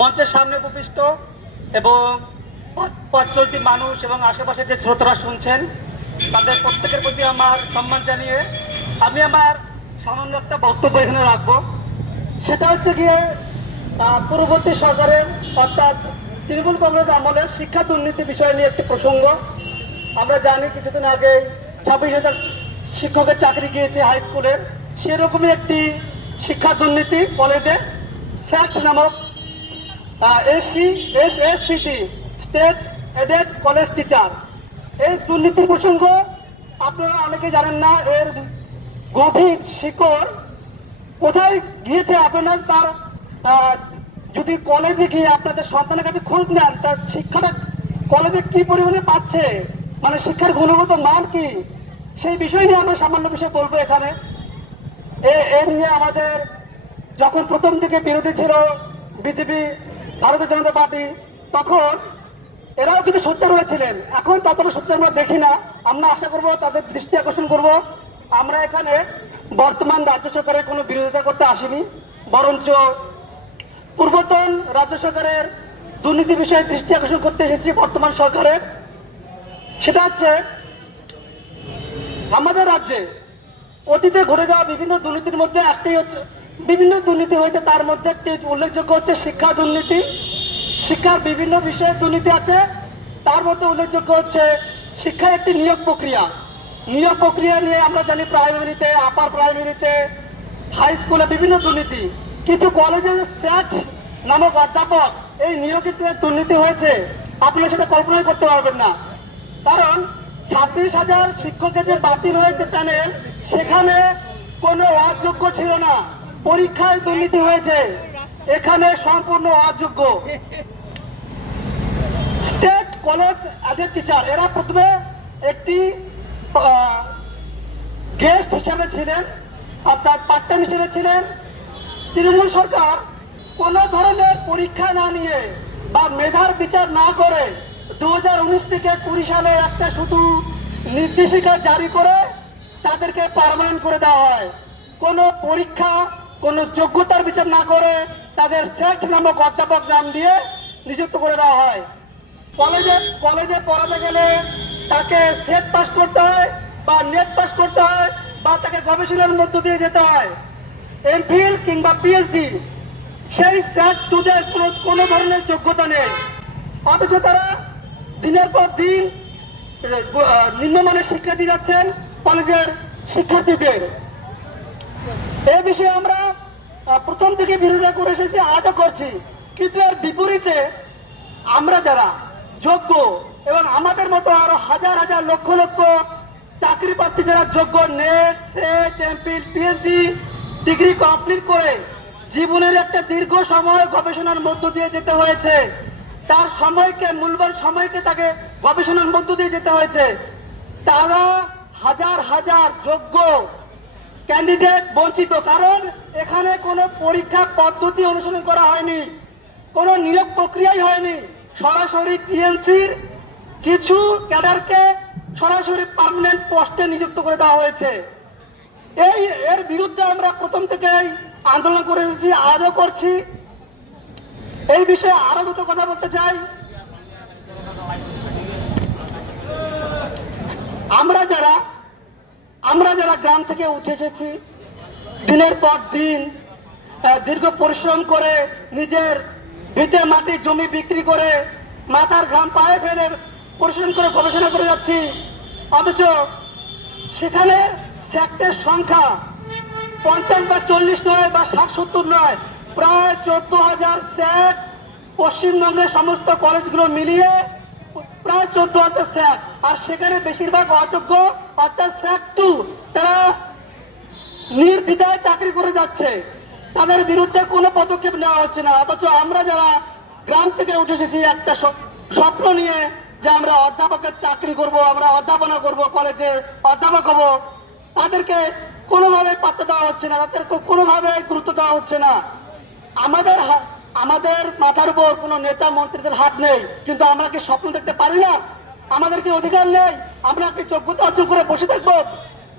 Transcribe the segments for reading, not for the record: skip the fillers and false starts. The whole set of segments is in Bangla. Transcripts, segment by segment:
মঞ্চের সামনে উপবিষ্ট এবং পথ চলতি মানুষ এবং আশেপাশে যে শ্রোতারা শুনছেন তাদের প্রত্যেকের প্রতি আমার সম্মান জানিয়ে আমি আমার সামান্য একটা বক্তব্য এখানে রাখবো। সেটা হচ্ছে গিয়ে পূর্ববর্তী সরকারের অর্থাৎ তৃণমূল কংগ্রেস আমলের শিক্ষা দুর্নীতি বিষয় নিয়ে একটি প্রসঙ্গ। আমরা জানি কিছুদিন আগে 26,000 শিক্ষকের চাকরি গিয়েছে হাই স্কুলের, সেরকমই একটি শিক্ষা দুর্নীতি কলেজে স্যাট নামক SSCT state aided college teacher, এই দুর্নীতির প্রসঙ্গ আপনারা অনেকে জানেন না। এর গভীর শিকড় কোথায় গিয়েছে আপনারা তার যদি কলেজে গিয়ে আপনাদের সন্তানের কাছে খোঁজ নেন তার শিক্ষাটা কলেজে কি পরিমাণে পাচ্ছে, মানে শিক্ষার গুণগত মান কি, সেই বিষয় নিয়ে আমরা সামান্য বিষয় বলবো এখানে। এ নিয়ে আমাদের যখন প্রথম দিকে বিরোধী ছিল বিজেপি, ভারতীয় জনতা পার্টি, তখন এরাও কিন্তু সোচ্চার হয়েছিলেন। এখন ততটা সোচ্চার আমরা দেখি না। আমরা আশা করব তাদের দৃষ্টি আকর্ষণ করব। আমরা এখানে বর্তমান রাজ্য সরকারের কোনো বিরোধিতা করতে আসিনি, বরঞ্চ পূর্বতন রাজ্য সরকারের দুর্নীতি বিষয়ে দৃষ্টি আকর্ষণ করতে এসেছি বর্তমান সরকারের। সেটা হচ্ছে আমাদের রাজ্যে অতীতে ঘটে যাওয়া বিভিন্ন দুর্নীতির মধ্যে একটি হচ্ছে, বিভিন্ন দুর্নীতি হয়েছে, তার মধ্যে একটি উল্লেখযোগ্য হচ্ছে শিক্ষা দুর্নীতি। শিক্ষার বিভিন্ন বিষয়ে দুর্নীতি আছে, তার মধ্যে উল্লেখযোগ্য হচ্ছে শিক্ষার একটি নিয়োগ প্রক্রিয়া। নিয়োগ প্রক্রিয়া নিয়ে আমরা জানি প্রাইমারিতে, আপার প্রাইমারিতে, হাই স্কুলে বিভিন্ন দুর্নীতি, কিন্তু কলেজে স্যাট নামক অধ্যাপক এই নিয়োগের যে দুর্নীতি হয়েছে আপনারা সেটা কল্পনাই করতে পারবেন না। কারণ 26,000 শিক্ষকের যে বাতিল হয়েছে প্যানেল, সেখানে কোনো অযোগ্য ছিল না, পরীক্ষায় দুর্নীতি হয়েছে, এখানে সম্পূর্ণ অযোগ্য। স্টেট কলেজ এডেড টিচার এরা প্রথমে একটি গেস্ট হিসেবে ছিলেন, অর্থাৎ পার্ট টাইম হিসেবে ছিলেন। তৃণমূল সরকার কোনো ধরনের পরীক্ষা না নিয়ে বা মেধার বিচার না করে 2019 থেকে 20 সালে একটা শুধু নির্দেশিকা জারি করে তাদেরকে পার্মানেন্ট করে দেওয়া হয়। কোনো পরীক্ষা, কোনো যোগ্যতার বিচার না করে তাদের স্যাট নামক অধ্যাপক নাম দিয়ে নিযুক্ত করে দেওয়া হয়। কলেজে পড়াতে গেলে তাকে সেট পাস করতে হয় বা নেট পাস করতে হয় বা তাকে গবেষণার মধ্য দিয়ে যেতে হয়, এমফিল কিংবা পিএইচডি। সেই স্যাট স্টুডেন্ট কোনো ধরনের যোগ্যতা নেই, অথচ তারা দিনের পর দিন নিম্নমানের শিক্ষা দিয়ে যাচ্ছেন কলেজের শিক্ষার্থীদের। এই বিষয়ে আমরা প্রথম থেকে বিরোধিতা করে এসেছি, আজও করছি। কিন্তু এর বিপরীতে আমরা যারা যোগ্য এবং আমাদের মতো আরো হাজার হাজার লক্ষ লক্ষ চাকরি প্রার্থী যারা যোগ্য, net, set, MPhil, PhD degree complete করে জীবনের একটা দীর্ঘ সময় গবেষণার মধ্য দিয়ে যেতে হয়েছে, তার সময়কে, মূল্যবান সময়কে তাকে গবেষণার মধ্য দিয়ে যেতে হয়েছে, তারা হাজার হাজার যোগ্য ক্যান্ডিডেট বঞ্চিত। কারণ এখানে কোনো পরীক্ষা পদ্ধতি অনুসরণ করা হয়নি, কোনো নিয়োগ প্রক্রিয়াই হয়নি। সরাসরি টিএমসির কিছু ক্যাডারকে সরাসরি পার্মানেন্ট পোস্টে নিযুক্ত করে দেওয়া হয়েছে। এর বিরুদ্ধে আমরা প্রথম থেকেই আন্দোলন করে এসেছি, আজও করছি। এই বিষয়ে আরো দুটো কথা বলতে চাই। আমরা যারা গ্রাম থেকে উঠে এসেছি, দিনের পর দিন দীর্ঘ পরিশ্রম করে নিজের ভিটে মাটি জমি বিক্রি করে মাথার ঘাম পায়ে ফেলে পরিশ্রম করে গবেষণা করে যাচ্ছি, অথচ সেখানে স্যাটের সংখ্যা 50 বা 40 নয় বা 60-70 নয়, প্রায় 14,000 স্যাট পশ্চিমবঙ্গের সমস্ত কলেজগুলো মিলিয়ে প্রায় 14,000 স্যাট। আর সেখানে বেশিরভাগ অযোগ্য, অর্থাৎ স্যাট 2, তারা নির্দ্বিধায় চাকরি করে যাচ্ছে, তাদের বিরুদ্ধে কোনো পদক্ষেপ নেওয়া হচ্ছে না। অথচ আমরা যারা গ্রাম থেকে উঠে এসেছি একটা স্বপ্ন নিয়ে যে আমরা অধ্যাপকের চাকরি করব, আমরা অধ্যাপনা করব, কলেজে অধ্যাপক হব, তাদেরকে কোনোভাবে পাত্তা দেওয়া হচ্ছে না, তাদেরকে কোনোভাবে গুরুত্ব দেওয়া হচ্ছে না। আমাদের মাথার উপর কোনো নেতা মন্ত্রীদের হাত নেই, কিন্তু আমরা কি স্বপ্ন দেখতে পারি না? আমাদের কি অধিকার নেই? আমরা কি যোগ্যতা অর্জন করে বসে থাকবো,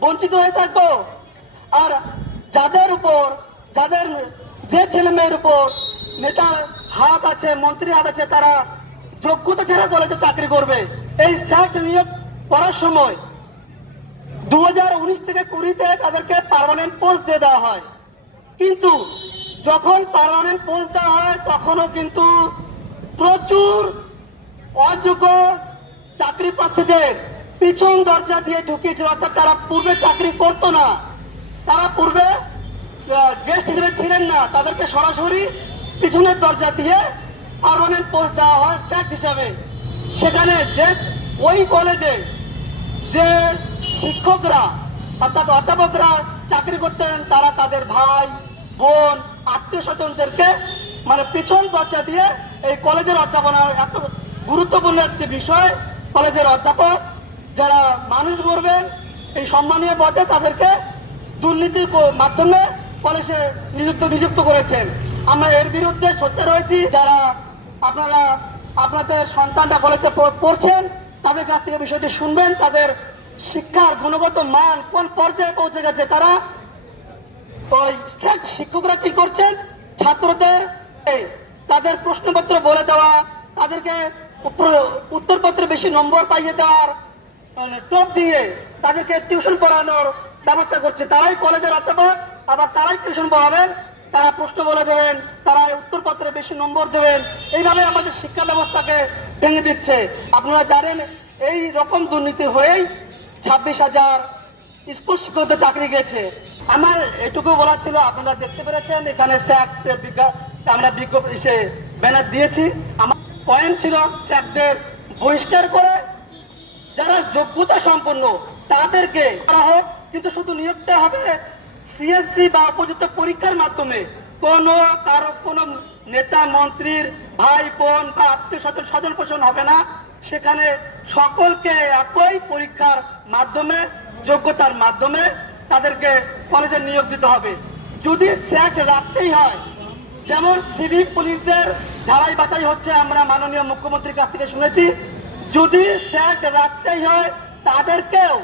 বঞ্চিত হয়ে থাকবো? আর যাদের যে ছেলে মেয়ের উপর নেতার হাত আছে, মন্ত্রী হাত আছে, তারা যোগ্যতা ছাড়া কলেজে চাকরি করবে। এই স্যাক্ট নিয়োগ করার সময় 2019 থেকে 20 তাদেরকে পার্মানেন্ট পোস্ট দিয়ে দেওয়া হয়, কিন্তু যখন পার্মানেন্ট পোস্ট দেওয়া হয় তখনও কিন্তু প্রচুর অযোগ্য চাকরি প্রার্থীদের পিছন দরজা দিয়ে ঢুকিয়েছিল, অর্থাৎ তারা পূর্বে চাকরি করতো না, তারা পূর্বে গেস্ট হিসেবে ছিলেন না, তাদেরকে সরাসরি পিছনের দরজা দিয়ে পার্মানেন্ট পোস্ট দেওয়া হয় স্যাক্ট হিসাবে। সেখানে যে ওই কলেজে যে শিক্ষকরা অর্থাৎ অধ্যাপকরা চাকরি করতেন, তারা তাদের ভাই বোন আত্মীয় স্বজনদেরকে মানে পিছন দরজা দিয়ে এই কলেজের অধ্যাপনা, এত গুরুত্বপূর্ণ একটি বিষয়, কলেজের অধ্যাপক যারা মানুষ গড়বেন এই সম্মানীয় পদে, তাদেরকে দুর্নীতির মাধ্যমে কলেজে নিযুক্ত করেছেন। আমরা এর বিরুদ্ধে সোচ্চার হয়েছি। যারা আপনারা আপনাদের সন্তানরা কলেজে পড়ছেন তাদের কাছ থেকে বিষয়টি শুনবেন, তাদের শিক্ষার গুণগত মান কোন পর্যায়ে পৌঁছে গেছে। তারা ওই শিক্ষকরা কি করছেন, ছাত্রদের তাদের প্রশ্নপত্র বলে দেওয়া, তাদেরকে উত্তরপত্রে বেশি নম্বর পাইয়ে দেওয়ার টপ দিয়ে তাদেরকে টিউশন পড়ানোর ব্যবস্থা করছে। তারাই কলেজের অধ্যাপক, আবার তারাই টিউশন পড়াবেন, তারা প্রশ্ন বলে দেবেন, তারা উত্তরপত্রে বেশি নম্বর দেবেন। এইভাবে আমাদের শিক্ষা ব্যবস্থাকে ভেঙে দিচ্ছে। আপনারা জানেন এই রকম দুর্নীতি হয়েই 26,000 স্কুল শিক্ষকদের চাকরি গেছে। আমার এটুকু বলা ছিল, আপনারা দেখতে পেরেছেন এখানে আমরা বিজ্ঞপ্তি ব্যানার দিয়েছি। আমার পয়েন্ট ছিল স্যারদের বহিষ্কার করে যারা যোগ্যতা সম্পন্ন তাদেরকে করা হোক, কিন্তু শুধু নিয়োগটা হবে সিএসসি বা উপযুক্ত পরীক্ষার মাধ্যমে। কোনো নেতা মন্ত্রীর ভাই বোন বা আত্মীয় স্বজন পোষণ হবে না, সেখানে সকলকে একই পরীক্ষার মাধ্যমে যোগ্যতার মাধ্যমে তাদেরকে কলেজে নিয়োগ দিতে হবে। যদি স্যাক্ট রাখতেই হয়, যেমন সিভিক পুলিশদের ঢালাই বাছাই হচ্ছে, আমরা মাননীয় মুখ্যমন্ত্রীর কাছ থেকে শুনেছি, যদি স্যাক্ট রাখতেই হয় তাদেরকেও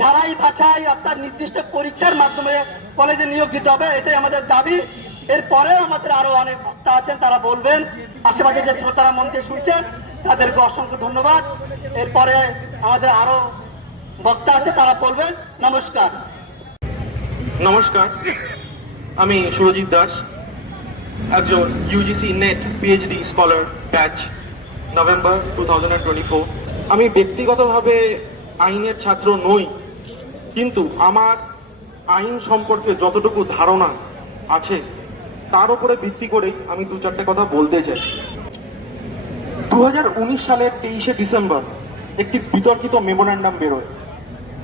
ঝাড়াই বাছাই অর্থাৎ নির্দিষ্ট পরীক্ষার মাধ্যমে কলেজে নিয়োগ দিতে হবে। এটাই আমাদের দাবি। এরপরেও আমাদের আরো অনেক বক্তা আছেন, তারা বলবেন। আশেপাশে যে শ্রোতারা মঞ্চে শুনছেন তাদেরকে অসংখ্য ধন্যবাদ। এরপরে আমাদের আরো বক্তা আছে, তারা বলবেন। নমস্কার। নমস্কার, আমি সুরজিৎ দাস, একজন UGC net PhD scholar, batch November 2024। আমি ব্যক্তিগতভাবে আইনের ছাত্র নই, কিন্তু আমার আইন সম্পর্কে যতটুকু ধারণা আছে তার উপরে ভিত্তি করেই আমি 2-4টে কথা বলতে চাই। 2019 সালের 23শে ডিসেম্বর একটি বিতর্কিত মেমোরেন্ডাম বেরোয়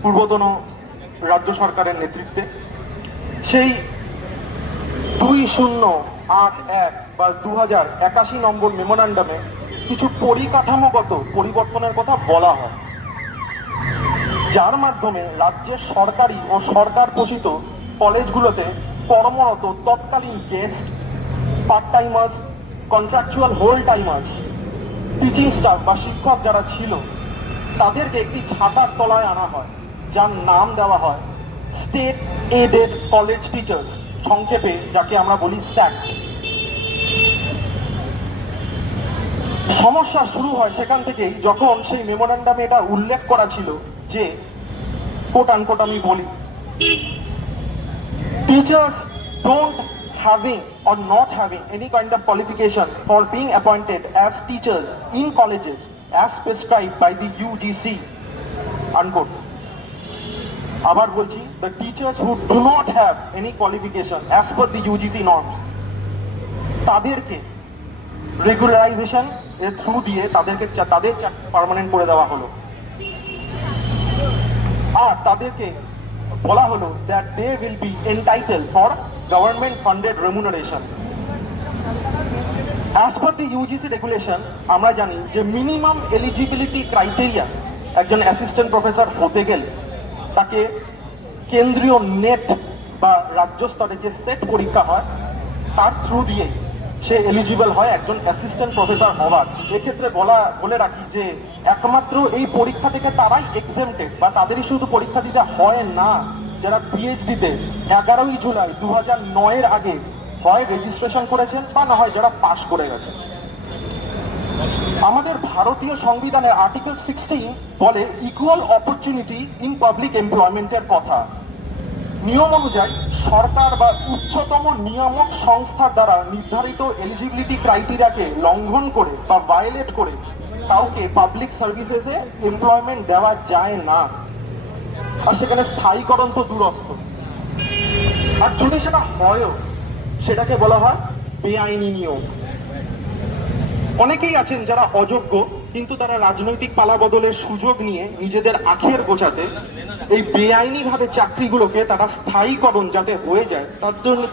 পূর্বতন রাজ্য সরকারের নেতৃত্বে। সেই 2081 বা 2081 নম্বর মেমোরেন্ডামে কিছু পরিকাঠামোগত পরিবর্তনের কথা বলা হয়, যার মাধ্যমে রাজ্যের সরকারি ও সরকার পোষিত কলেজগুলোতে কর্মরত তৎকালীন guest, part timers, contractual whole timers, teaching staff বা শিক্ষক যারা ছিল তাদেরকে একটি ছাতার তলায় আনা হয়, যার নাম দেওয়া হয় স্টেট এডেড কলেজ টিচার্স, সংক্ষেপে যাকে আমরা বলি স্যাক্ট। সমস্যা শুরু হয় সেখান থেকেই, যখন সেই মেমোরেন্ডামে এটা উল্লেখ করা ছিল যে কোট আনকোট আমি বলি, teachers don't having or not having any kind of qualification for being appointed as teachers in colleges as prescribed by the UGC, unquote. আবার বলছি, the teachers who do not have any qualification as per the UGC norms, তাদেরকে রেগুলারাইজেশন এর থ্রু দিয়ে তাদের পার্মানেন্ট করে দেওয়া হলো। আর তাদেরকে বলা হলো that they will be entitled for government funded remuneration. As per the UGC regulation, আমরা জানি যে মিনিমাম এলিজিবিলিটি ক্রাইটেরিয়া একজন অ্যাসিস্ট্যান্ট প্রফেসর হতে গেলে তাকে কেন্দ্রীয় নেট বা রাজ্য স্তরে যে সেট পরীক্ষা হয় তার থ্রু দিয়ে সে এলিজিবল হয় একজন অ্যাসিস্ট্যান্ট প্রফেসর হওয়ার। এক্ষেত্রে বলে রাখি যে একমাত্র এই পরীক্ষা থেকে তারাই এক্সেম্পটেড বা তাদেরই শুধু পরীক্ষা দিতে হয় না, যারা পিএইচডিতে 11ই জুলাই 2009 আগে হয় রেজিস্ট্রেশন করেছেন বা না হয় যারা পাশ করে গেছেন। আমাদের ভারতীয় সংবিধানের আর্টিকেল 16 বলে ইকুয়াল অপরচুনিটি ইন পাবলিক এমপ্লয়মেন্টের কথা। নিয়ম অনুযায়ী সরকার বা উচ্চতম নিয়ামক সংস্থার দ্বারা নির্ধারিত এলিজিবিলিটি ক্রাইটেরিয়াকে লঙ্ঘন করে বা ভায়োলেট করে কাউকে পাবলিক সার্ভিসেসে এমপ্লয়মেন্ট দেওয়া যায় না। আর সেখানে স্থায়ীকরণ তো দূরস্থ। আর যদি সেটা হয়ও, সেটাকে বলা হয় বেআইনি নিয়োগ। অনেকেই আছেন যারা অযোগ্য, কিন্তু তারা রাজনৈতিক পালাবদলের সুযোগ নিয়ে নিজেদের আখের গোছাতে এই বেআইনি ভাবে চাকরিগুলোকে তারা স্থায়ীকরণ যাতে হয়ে যায়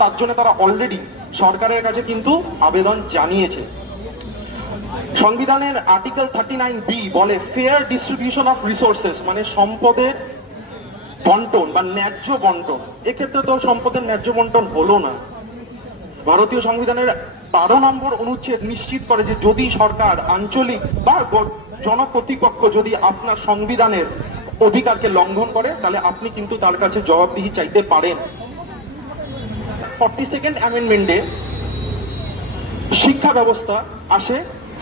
তার জন্য তারা অলরেডি সরকারের কাছে কিন্তু আবেদন জানিয়েছে। সংবিধানের আর্টিকেল 39B বলে ফেয়ার ডিস্ট্রিবিউশন অফ রিসোর্সেস, মানে সম্পদের বন্টন বা ন্যায্য বন্টন। এক্ষেত্রে তো সম্পদের ন্যায্য বন্টন হলো না। ভারতীয় সংবিধানের 12 নম্বর অনুচ্ছেদ নিশ্চিত করে যে যদি সরকার, আঞ্চলিক বা জনপ্রতিপক্ষ যদি আপনার সংবিধানের অধিকারকে লঙ্ঘন করে, তাহলে আপনি কিন্তু তার কাছে জবাবদিহি চাইতে পারেন। 42nd অ্যামেন্ডমেন্টে শিক্ষা ব্যবস্থা আসে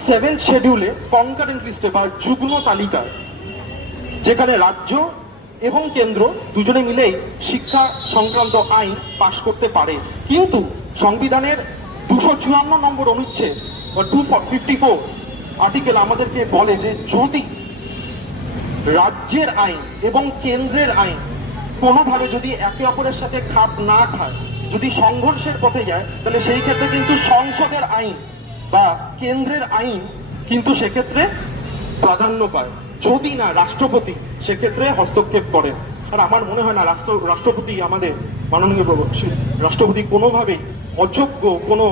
7th শিডিউলে কনকারেন্ট লিস্টে বা যুগ্ম তালিকায়, যেখানে রাজ্য এবং কেন্দ্র দুজনে মিলেই শিক্ষা সংক্রান্ত আইন পাশ করতে পারে। কিন্তু সংবিধানের 254 নম্বর অনুচ্ছেদ বা 254 আর্টিকেল আমাদেরকে বলে যে যদি রাজ্যের আইন এবং কেন্দ্রের আইন কোনোভাবে যদি একে অপরের সাথে খাপ না খায়, যদি সংঘর্ষের পথে যায়, তাহলে সেই ক্ষেত্রে কিন্তু সংসদের আইন বা কেন্দ্রের আইন কিন্তু সেক্ষেত্রে প্রাধান্য পায়, যদি না রাষ্ট্রপতি সেক্ষেত্রে হস্তক্ষেপ করেন। আর আমার মনে হয় না রাষ্ট্রপতি, আমাদের মাননীয় রাষ্ট্রপতি কোনোভাবেই অযোগ্য কোনো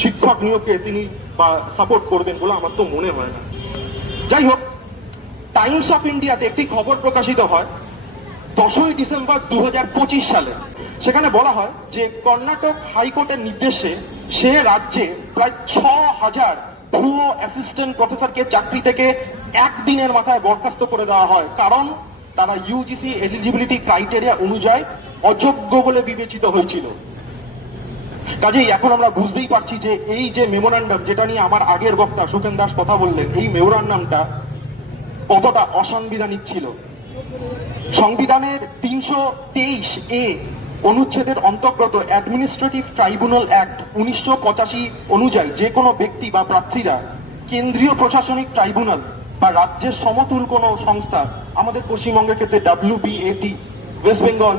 শিক্ষক নিয়োগকে তিনি বা সাপোর্ট করবেন বলে আমার তো মনে হয় না। যাই হোক, টাইমস অফ ইন্ডিয়াতে একটি খবর প্রকাশিত হয় 10ই ডিসেম্বর 2025 সালে। সেখানে বলা হয় যে কর্ণাটক হাইকোর্টের নির্দেশে সে রাজ্যে প্রায় 6000 ভুয়ো অ্যাসিস্ট্যান্ট প্রফেসরকে চাকরি থেকে একদিনের মাথায় বরখাস্ত করে দেওয়া হয়, কারণ তারা ইউজিসি এলিজিবিলিটি ক্রাইটেরিয়া অনুযায়ী অযোগ্য বলে বিবেচিত হয়েছিল। কাজেই এখন আমরা বুঝতেই পারছি যে এই যে মেমোরান্ডাম, যেটা নিয়ে আমার আগের বক্তা সুখেন দাস কথা বললেন, এই মেমোরান্ডামটা কতটা অসাংবিধানিক ছিল। সংবিধানের 323A অনুচ্ছেদের অন্তর্গত অ্যাডমিনিস্ট্রেটিভ ট্রাইব্যুনাল অ্যাক্ট 1985 অনুযায়ী যে কোনো ব্যক্তি বা প্রার্থীরা কেন্দ্রীয় প্রশাসনিক ট্রাইব্যুনাল বা রাজ্যের সমতুল কোনো সংস্থা, আমাদের পশ্চিমবঙ্গের ক্ষেত্রে WBAT, ওয়েস্ট বেঙ্গল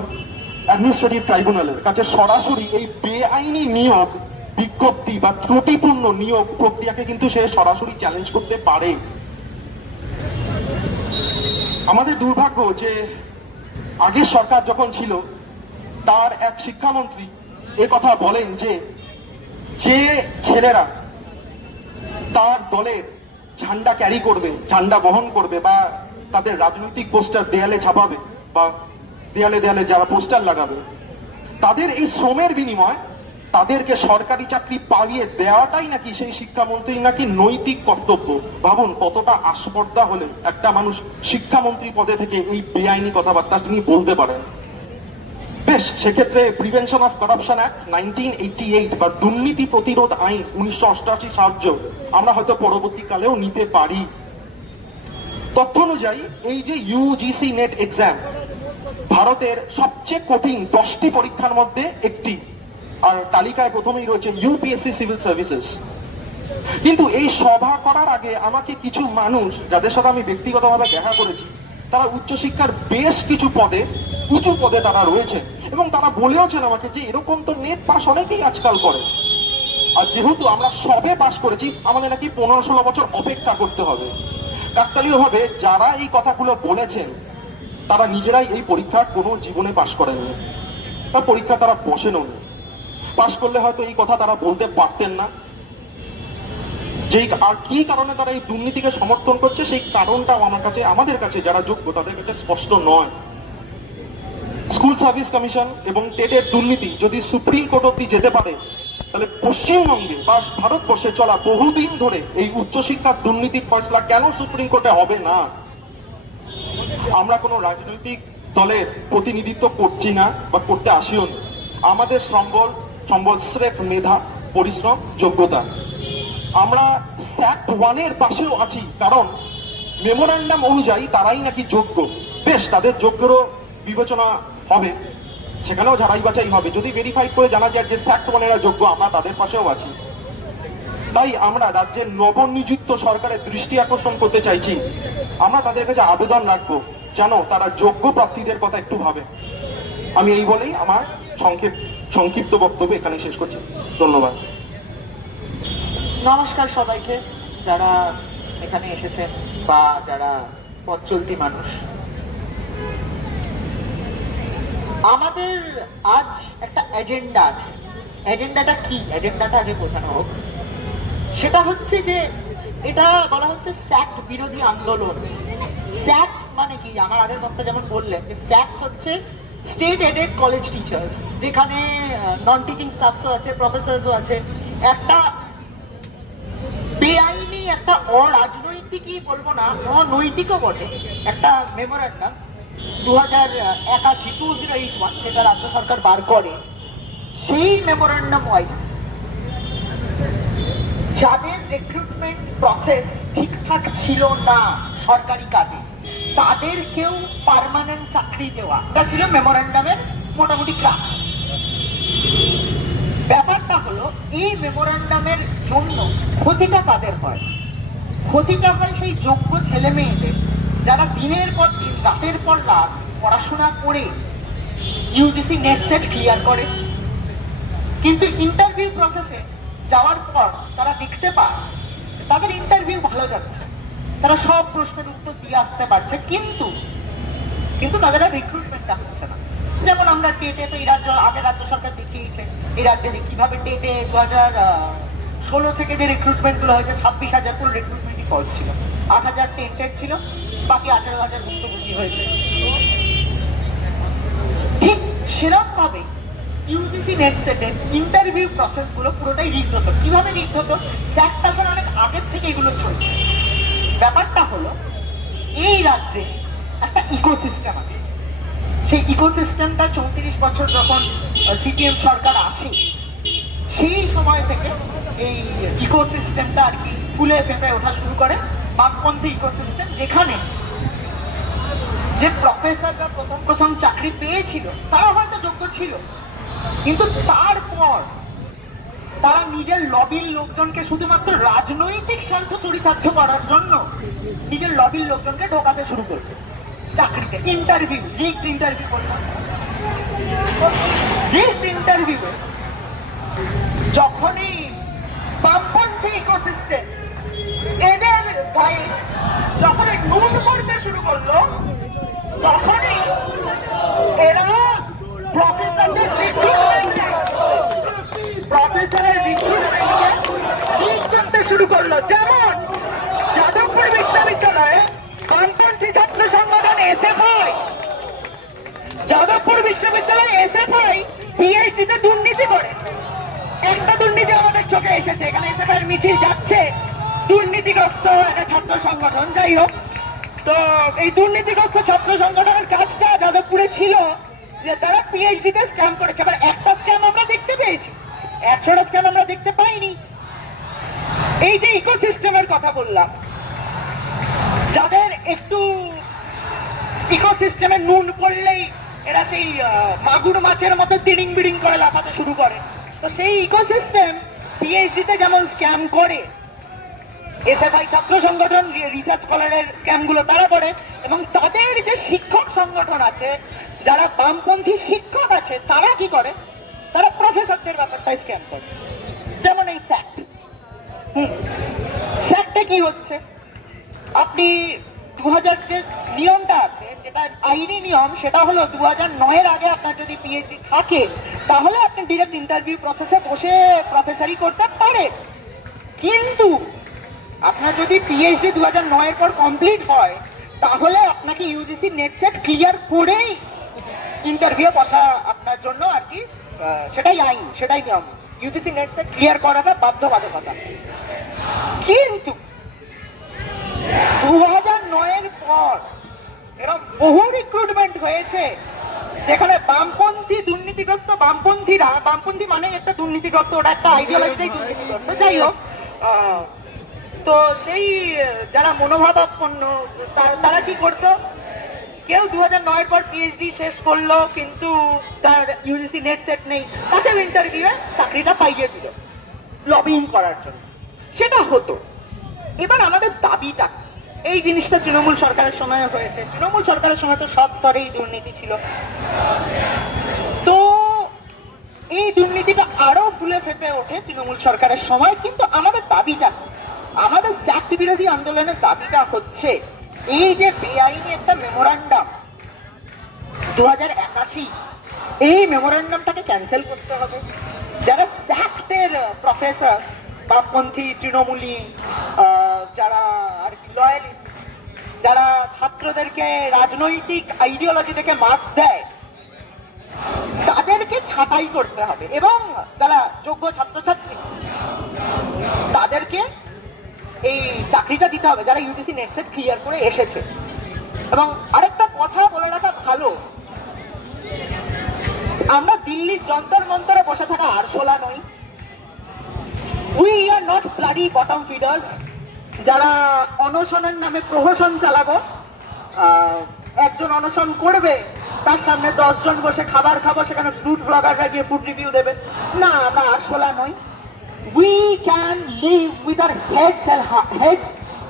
অ্যাডমিনিস্ট্রেটিভ ট্রাইব্যুনালের কাছে সরাসরি এই বেআইনি নিয়োগ বিজ্ঞপ্তি বা ত্রুটিপূর্ণ নিয়োগ প্রক্রিয়াকে কিন্তু সে সরাসরি চ্যালেঞ্জ করতে পারে। আমাদের দুর্ভাগ্য যে আগের সরকার যখন ছিল, তার এক শিক্ষামন্ত্রী এ কথা বলেন যে যে ছেলেরা তার দলের ঝান্ডা ক্যারি করবে, ঝান্ডা বহন করবে বা তাদের রাজনৈতিক পোস্টার দেয়ালে ছাপাবে বা দেয়ালে দেয়ালে যারা পোস্টার লাগাবে, তাদের এই শ্রমের বিনিময় তাদেরকে সরকারি চাকরি পাইয়ে দেওয়াটাই নাকি সেই শিক্ষামন্ত্রীর নাকি নৈতিক কর্তব্য। ভাবুন কতটা আস্পর্ধা হলে একটা মানুষ শিক্ষামন্ত্রী পদে থেকে এই বেআইনি কথাবার্তা তিনি বলতে পারেন। বেশ, সেক্ষেত্রে প্রিভেনশন অফ করাপশন অ্যাক্ট 1988 বা দুর্নীতি প্রতিরোধ আইন 1988 সাহায্য আমরা হয়তো পরবর্তীকালেও নিতে পারি। তথ্য অনুযায়ী এই যে ইউজিসি নেট এক্সাম ভারতের সবচেয়ে কঠিন 10টি পরীক্ষার মধ্যে একটি, আর তালিকায় প্রথমেই রয়েছে ইউপিএসসি সিভিল সার্ভিসেস। কিন্তু এই সভা করার আগে আমাকে কিছু মানুষ, যাদের সাথে আমি ব্যক্তিগতভাবে দেখা করেছি, তারা উচ্চশিক্ষার বেশ কিছু পদে, উঁচু পদে তারা রয়েছে এবং তারা বলেওছেন আমাকে যে এরকম তো নেট পাস অনেকেই আজকাল করে, আর যেহেতু আমরা সবে পাস করেছি আমাদের নাকি 15-16 বছর অপেক্ষা করতে হবে। কাকতালীয় ভাবে যারা এই কথাগুলো বলেছেন তারা নিজেরাই এই পরীক্ষা কোনো জীবনে পাশ করেননি, তার পরীক্ষা তারা বসেনও নি। পাশ করলে হয়তো এই কথা তারা বলতে পারতেন না। যেই আর কি কারণে তারা এই দুর্নীতিকে সমর্থন করছে সেই কারণটাও আমার কাছে, আমাদের কাছে যারা যোগ্য তাদের কাছে স্পষ্ট নয়। স্কুল সার্ভিস কমিশন এবং টেটের দুর্নীতি যদি সুপ্রিম কোর্ট অব্দি যেতে পারে, তাহলে পশ্চিমবঙ্গে বা ভারতবর্ষে চলা বহুদিন ধরে এই উচ্চশিক্ষার দুর্নীতির ফয়সলা কেন সুপ্রিম কোর্টে হবে না? আমরা কোনো রাজনৈতিক দলের প্রতিনিধিত্ব করছি না বা করতে আসিও না। আমাদের সম্বল সম্বল স্রেফ মেধা, পরিশ্রম, যোগ্যতা। আমরা স্যাক্ট ওয়ানের পাশেও আছি, কারণ মেমোরান্ডাম অনুযায়ী তারাই নাকি যোগ্য। বেশ, তাদের যোগ্যরও বিবেচনা হবে, সেখানেও ঝাড়াই বাছাই হবে। যদি ভেরিফাই করে জানা যায় যে স্যাক্ট ওয়ানেরা যোগ্য, আমরা তাদের পাশেও আছি। তাই আমরা রাজ্যের নবনিযুক্ত সরকারের দৃষ্টি আকর্ষণ করতে চাইছি, আমরা তাদের কাছে আবেদন রাখবো যেন তারা যোগ্য প্রার্থীদের কথা একটু ভাবে। আমি এই বলেই আমার সংক্ষিপ্ত বক্তব্য এখানে শেষ করছি। ধন্যবাদ। নমস্কার সবাইকে, যারা এখানে এসেছেন বা যারা পথ চলতি মানুষ। আমাদের আজ একটা এজেন্ডা আছে। এজেন্ডাটা কি? এজেন্ডাটা আগে বোঝানো হোক। সেটা হচ্ছে যে এটা বলা হচ্ছে স্যাক্ট বিরোধী আন্দোলন। স্যাক্ট মানে কি? আমার আগের বক্তা যেমন বললেন যে স্যাক্ট হচ্ছে স্টেট এডেড কলেজ টিচার্স, যেখানে নন টিচিং স্টাফসও আছে, প্রফেসরসও আছে। একটা বেআইনি, একটা অরাজনৈতিকই বলবো না, অনৈতিকও বটে একটা মেমোরান্ডাম 2081 যেটা রাজ্য সরকার বার করে। সেই মেমোরান্ডাম ওয়াইজ যাদের রিক্রুটমেন্ট প্রসেস ঠিকঠাক ছিল না সরকারি কাজে, তাদেরকেও পার্মানেন্ট চাকরি দেওয়া, এটা ছিল মেমোরান্ডামের মোটামুটি ক্রাফট। ব্যাপারটা হলো, এই মেমোরান্ডামের জন্য ক্ষতিটা কাদের হয়? ক্ষতিটা হয় সেই যোগ্য ছেলে মেয়েদের, যারা দিনের পর দিন, রাতের পর রাত পড়াশোনা করে ইউজিসি নেট সেট ক্লিয়ার করে, কিন্তু ইন্টারভিউ প্রসেসে যাওয়ার পর তারা দেখতে পায় তাদের ইন্টারভিউ ভালো যাচ্ছে, তারা সব প্রশ্নের উত্তর দিয়ে আসতে পারছে, কিন্তু তাদের আর রিক্রুটমেন্টটা হচ্ছে না। যেমন আমরা টেটে তো এই রাজ্য, আগে রাজ্য সরকার দেখিয়েছে এই রাজ্যে কিভাবে টেটে 2016 থেকে যে রিক্রুটমেন্টগুলো হয়েছে, 26,000 পুরো রিক্রুটমেন্টই ফলস ছিল, 8,000 টেন্টেড ছিল, বাকি 18,000 ভুক্তভোগী হয়েছে। ঠিক সেরকম ভাবে ইউজিসি নেট সেটের ইন্টারভিউ প্রসেসগুলো পুরোটাই রিগড হতো। কিভাবে রিগড হতো? স্যাক্ট আসার অনেক আগের থেকে এগুলো চলছে। ব্যাপারটা হলো, এই রাজ্যে একটা ইকোসিস্টেম আছে। সেই ইকোসিস্টেমটা 34 বছর যখন সিপিএম সরকার আসে, সেই সময় থেকে এই ইকোসিস্টেমটা আর কি ফুলে ফেঁপে ওঠা শুরু করে। বামপন্থী ইকোসিস্টেম, যেখানে যে প্রফেসররা প্রথম চাকরি পেয়েছিল তারা হয়তো যোগ্য ছিল, কিন্তু তারপর তারা নিজের লবির লোকজনকে, শুধুমাত্র রাজনৈতিক স্বার্থ চরিতার্থ করার জন্য নিজের লবির লোকজনকে ঢোকাতে শুরু করবে চাকরিতে। ইন্টারভিউ, রিগড ইন্টারভিউ করলাম। রিগড ইন্টারভিউ যখনই বামপন্থী ইকোসিস্টেম এদের গায়ে যখনই নুন পড়তে শুরু করলো, তখনই এরা প্রফেসরের রিক্রুটমেন্ট করতে শুরু করলো। যেমন যাদবপুর বিশ্ববিদ্যালয়ে বামপন্থী ছাত্র সংগঠন এসএফআই, যাদবপুর বিশ্ববিদ্যালয়ে এসএফআই পিএইচডি তে দুর্নীতি করে। একটা দুর্নীতি আমাদের চোখে এসেছে, এখানে এসএফআই মিছিল যাচ্ছে, দুর্নীতিগ্রস্ত একটা ছাত্র সংগঠন। যাই হোক, তো এই দুর্নীতিগ্রস্ত ছাত্র সংগঠনের কাজটা যাদবপুরে ছিল যে তারা পিএইচডি তে স্ক্যাম করেছে। আবার একটা স্ক্যাম আমরা দেখতে পেয়েছি, 100টা স্ক্যাম আমরা দেখতে পাইনি। এই যে ইকোসিস্টেমের কথা বললাম, যাদের একটু ইকোসিস্টেমে নুন পড়লেই এরা সেই মাগুর মাছের মতো তিড়িং বিড়িং করে লাফাতে শুরু করে, তো সেই ইকোসিস্টেম পিএইচডি তে যেমন স্ক্যাম করে, এসএফআই ছাত্র সংগঠন রিসার্চ স্কলারের স্ক্যামগুলো তারা করে, এবং তাদের যে শিক্ষক সংগঠন আছে, যারা বামপন্থী শিক্ষক আছে, তারা কি করে? তারা প্রফেসরদের ব্যাপারটাই স্ক্যাম করে। যেমন এই স্যাক্ট। স্যাক্টে কি হচ্ছে? আপনি 2000 যে নিয়মটা আছে, যেটা আইনি নিয়ম, সেটা হলো 2009-এর আগে আপনার যদি পিএইচডি থাকে, তাহলে আপনি ডিরেক্ট ইন্টারভিউ প্রসেসে বসে প্রফেসরি করতে পারেন। কিন্তু আপনার যদি পিএইচডি 2009-এর পর কমপ্লিট হয়, তাহলে আপনাকে ইউজিসি নেট সেট ক্লিয়ার করেই ইন্টারভিউ বসা আপনার জন্য আর কি, সেটাই আইন, সেটাই নিয়ম। ইউজিসি নেট সেট ক্লিয়ার করাটা বাধ্যবাধকতা। কিন্তু 2009-এর পর এরকম বহু রিক্রুটমেন্ট হয়েছে যেখানে বামপন্থী দুর্নীতিগ্রস্ত বামপন্থীরা, বামপন্থী মানে একটা দুর্নীতিগ্রস্ত, ওটা একটা আইডিওলজিটাই দুর্নীতিগ্রস্ত, যাই হোক, তো সেই যারা মনোভাবাপন্ন তারা কি করতো, কেউ 2009 পর পিএইচডি শেষ করলো কিন্তু তার ইউজিসি নেট সেট নেই, তাকেও ইন্টারভিউয়ে চাকরিটা পাইয়ে দিল লবিং করার জন্য, সেটা হতো। এবার আমাদের দাবিটা, এই জিনিসটা তৃণমূল সরকারের সময় হয়েছে, তৃণমূল সরকারের সময় তো সব স্তরেই দুর্নীতি ছিল, তো এই দুর্নীতিটা আরো ফুলে ফেপে ওঠে তৃণমূল সরকারের সময়। কিন্তু আমাদের দাবিটা, আমাদের চাকরি বিরোধী আন্দোলনের দাবিটা হচ্ছে এই যে বেআইনি একটা মেমোরান্ডাম 2081, এই মেমোরান্ডামটাকে ক্যান্সেল করতে হবে। যারা স্যাক্টের প্রফেসর, বামপন্থী তৃণমূলী, যারা আর কি লয়ালিস্ট, যারা ছাত্রদেরকে রাজনৈতিক আইডিওলজি থেকে মার্কস দেয়, তাদেরকে ছাঁটাই করতে হবে এবং যারা যোগ্য ছাত্রছাত্রী তাদেরকে এই চাকরিটা দিতে হবে যারা ইউজিসি নেট সেট ক্লিয়ার করে এসেছে। এবং আরেকটা কথা বলে রাখা ভালো, আমরা দিল্লির যন্তর মন্তরে বসে থাকা আরশোলা নই, we are not bloody bottom feeders যারা অনশনের নামে প্রহসন চালাবো। একজন অনশন করবে, তার সামনে 10 জন বসে খাবার খাবো, সেখানে ফুড ব্লগাররা গিয়ে ফুড রিভিউ দেবে না, আমরা আরশোলা নই। We can live with our heads